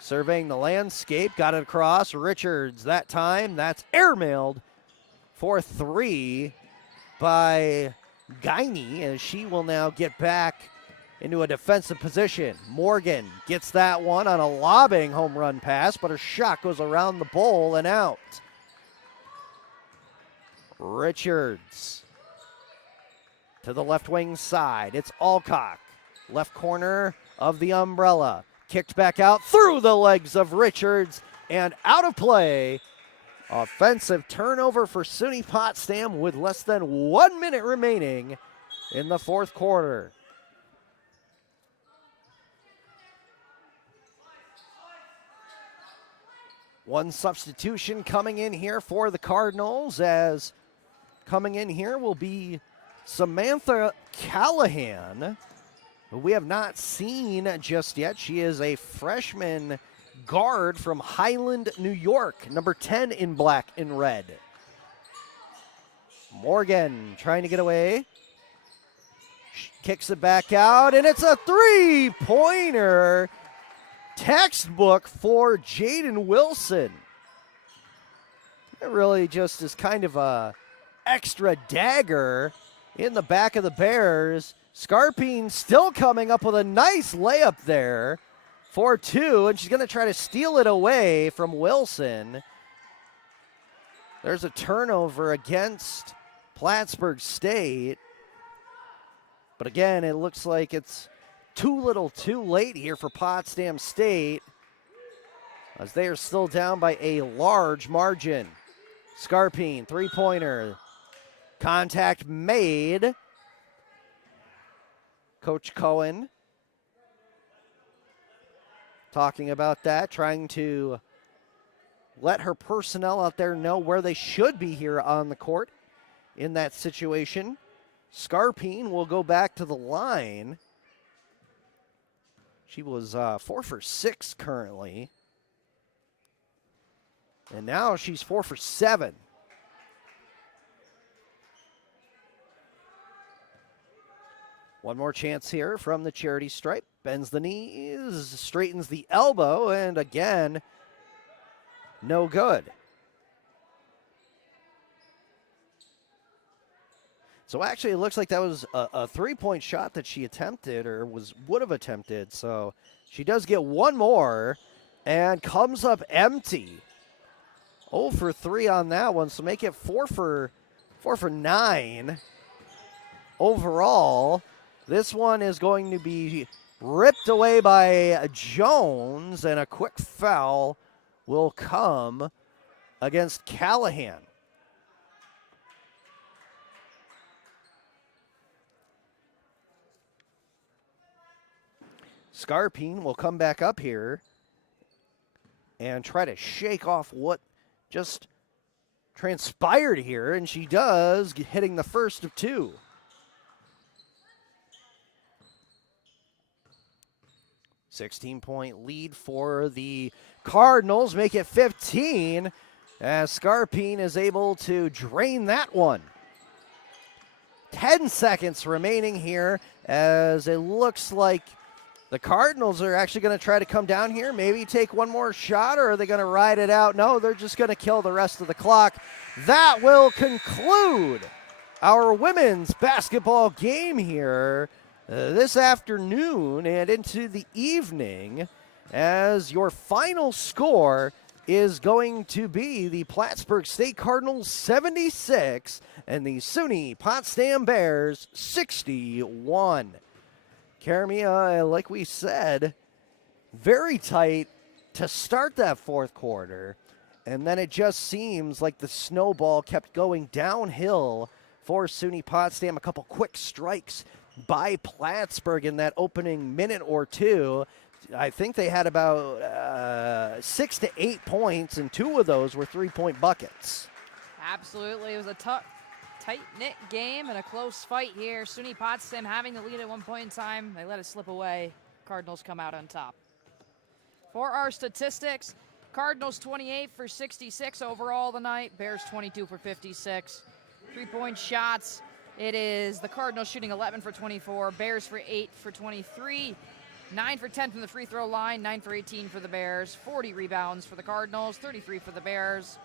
surveying the landscape, got it across. Richards that time, that's airmailed for 3 by Guiney, as she will now get back into a defensive position. Morgan gets that one on a lobbing home run pass, but her shot goes around the bowl and out. Richards to the left wing side. It's Alcock. Left corner of the umbrella. Kicked back out through the legs of Richards and out of play Offensive turnover for SUNY Potsdam with less than 1 minute remaining in the fourth quarter. One substitution coming in here for the Cardinals, as coming in here will be Samantha Callahan, who we have not seen just yet. She is a freshman guard from Highland, New York, number 10 in black and red. Morgan trying to get away. Kicks it back out, and it's a three-pointer. Textbook for Jaden Wilson. It really just is kind of a extra dagger in the back of the Bears. Scarpine still coming up with a nice layup there for two, and she's going to try to steal it away from Wilson. There's a turnover against Plattsburgh State. But again, it looks like it's too little too late here for Potsdam State, as they are still down by a large margin. Scarpine, three-pointer. Contact made. Coach Cohen talking about that, trying to let her personnel out there know where they should be here on the court in that situation. Scarpine will go back to the line. She was 4 for 6 currently. And now she's 4 for 7. One more chance here from the charity stripe. Bends the knees, straightens the elbow, and again, no good. So actually, it looks like that was a three-point shot that she attempted, or would have attempted. So she does get one more and comes up empty. 0 for 3 on that one, so make it 4 for 9 overall. This one is going to be ripped away by Jones, and a quick foul will come against Callahan. Scarpine will come back up here and try to shake off what just transpired here, and she does, hitting the first of two. .16 lead for the Cardinals, make it 15, as Scarpine is able to drain that one. 10 seconds remaining here, as it looks like the Cardinals are actually going to try to come down here, maybe take one more shot, or are they going to ride it out? No, they're just going to kill the rest of the clock. That will conclude our women's basketball game here this afternoon and into the evening, as your final score is going to be the Plattsburgh State Cardinals 76 and the SUNY Potsdam Bears 61. Karamia, like we said, very tight to start that fourth quarter, and then it just seems like the snowball kept going downhill for SUNY Potsdam. A couple quick strikes by Plattsburgh in that opening minute or two. I think they had about 6 to 8 points, and 2 of those were three-point buckets. Absolutely. It was a tight-knit game and a close fight here. SUNY Potsdam having the lead at one point in time. They let it slip away. Cardinals come out on top. For our statistics, Cardinals 28 for 66 overall tonight. Bears 22 for 56. Three-point shots. It is the Cardinals shooting 11 for 24. Bears for 8 for 23. 9 for 10 from the free throw line. 9 for 18 for the Bears. 40 rebounds for the Cardinals. 33 for the Bears.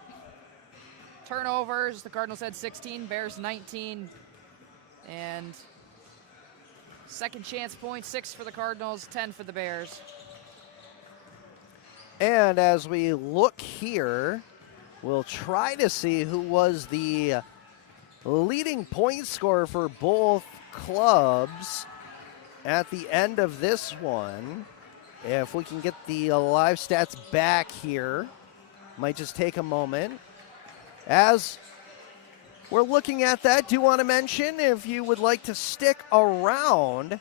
Turnovers, the Cardinals had 16, Bears 19. And second chance points, 6 for the Cardinals, 10 for the Bears. And as we look here, we'll try to see who was the leading point scorer for both clubs at the end of this one. If we can get the live stats back here, might just take a moment. As we're looking at that, do want to mention if you would like to stick around,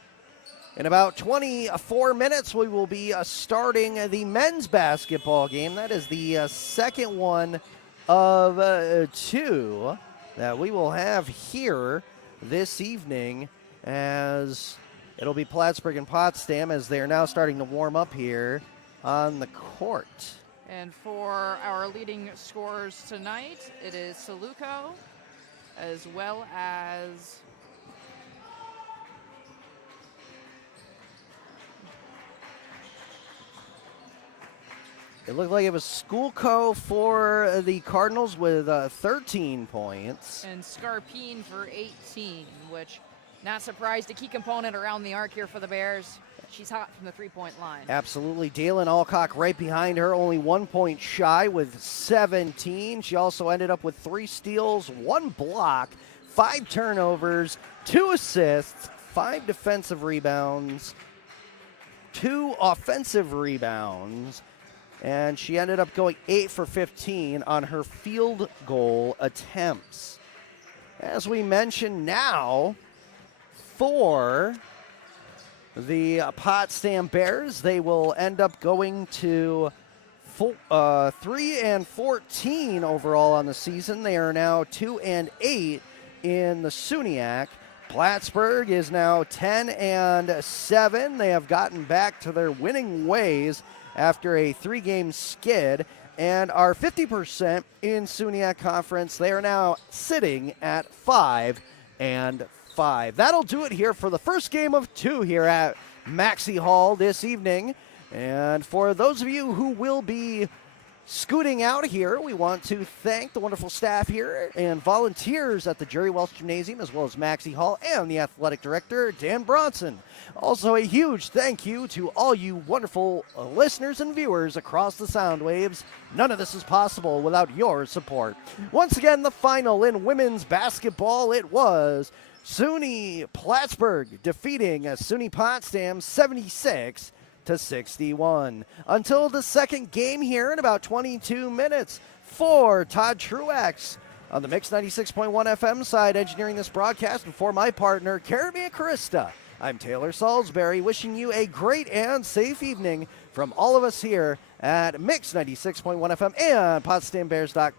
in about 24 minutes we will be starting the men's basketball game. That is the second one of two that we will have here this evening, as it'll be Plattsburgh and Potsdam as they are now starting to warm up here on the court. And for our leading scorers tonight, it is Saluco, as well as it looked like it was Schoolco for the Cardinals with 13 points. and Scarpine for 18, which not surprised, a key component around the arc here for the Bears. She's hot from the three-point line. Absolutely. Dalen Alcock right behind her, only 1 point shy with 17. She also ended up with 3 steals, 1 block, 5 turnovers, 2 assists, 5 defensive rebounds, 2 offensive rebounds, and she ended up going 8 for 15 on her field goal attempts. As we mentioned now, for the Potsdam Bears, they will end up going to 3-14 overall on the season. They are now 2-8 in the SUNY. Plattsburgh is now 10-7. They have gotten back to their winning ways after a 3-game skid and are 50% in SUNY Conference. They are now sitting at 5-5. That'll do it here for the first game of 2 here at Maxey Hall this evening. And for those of you who will be scooting out here, we want to thank the wonderful staff here and volunteers at the Jerry Welch Gymnasium, as well as Maxey Hall, and the athletic director, Dan Bronson. Also, a huge thank you to all you wonderful listeners and viewers across the sound waves. None of this is possible without your support. Once again, the final in women's basketball, it was SUNY Plattsburgh defeating SUNY Potsdam 76-61. Until the second game here in about 22 minutes, for Todd Truax on the Mix 96.1 FM side, engineering this broadcast, and for my partner, Caribbean Carista, I'm Taylor Salisbury, wishing you a great and safe evening from all of us here at Mix 96.1 FM and PotsdamBears.com.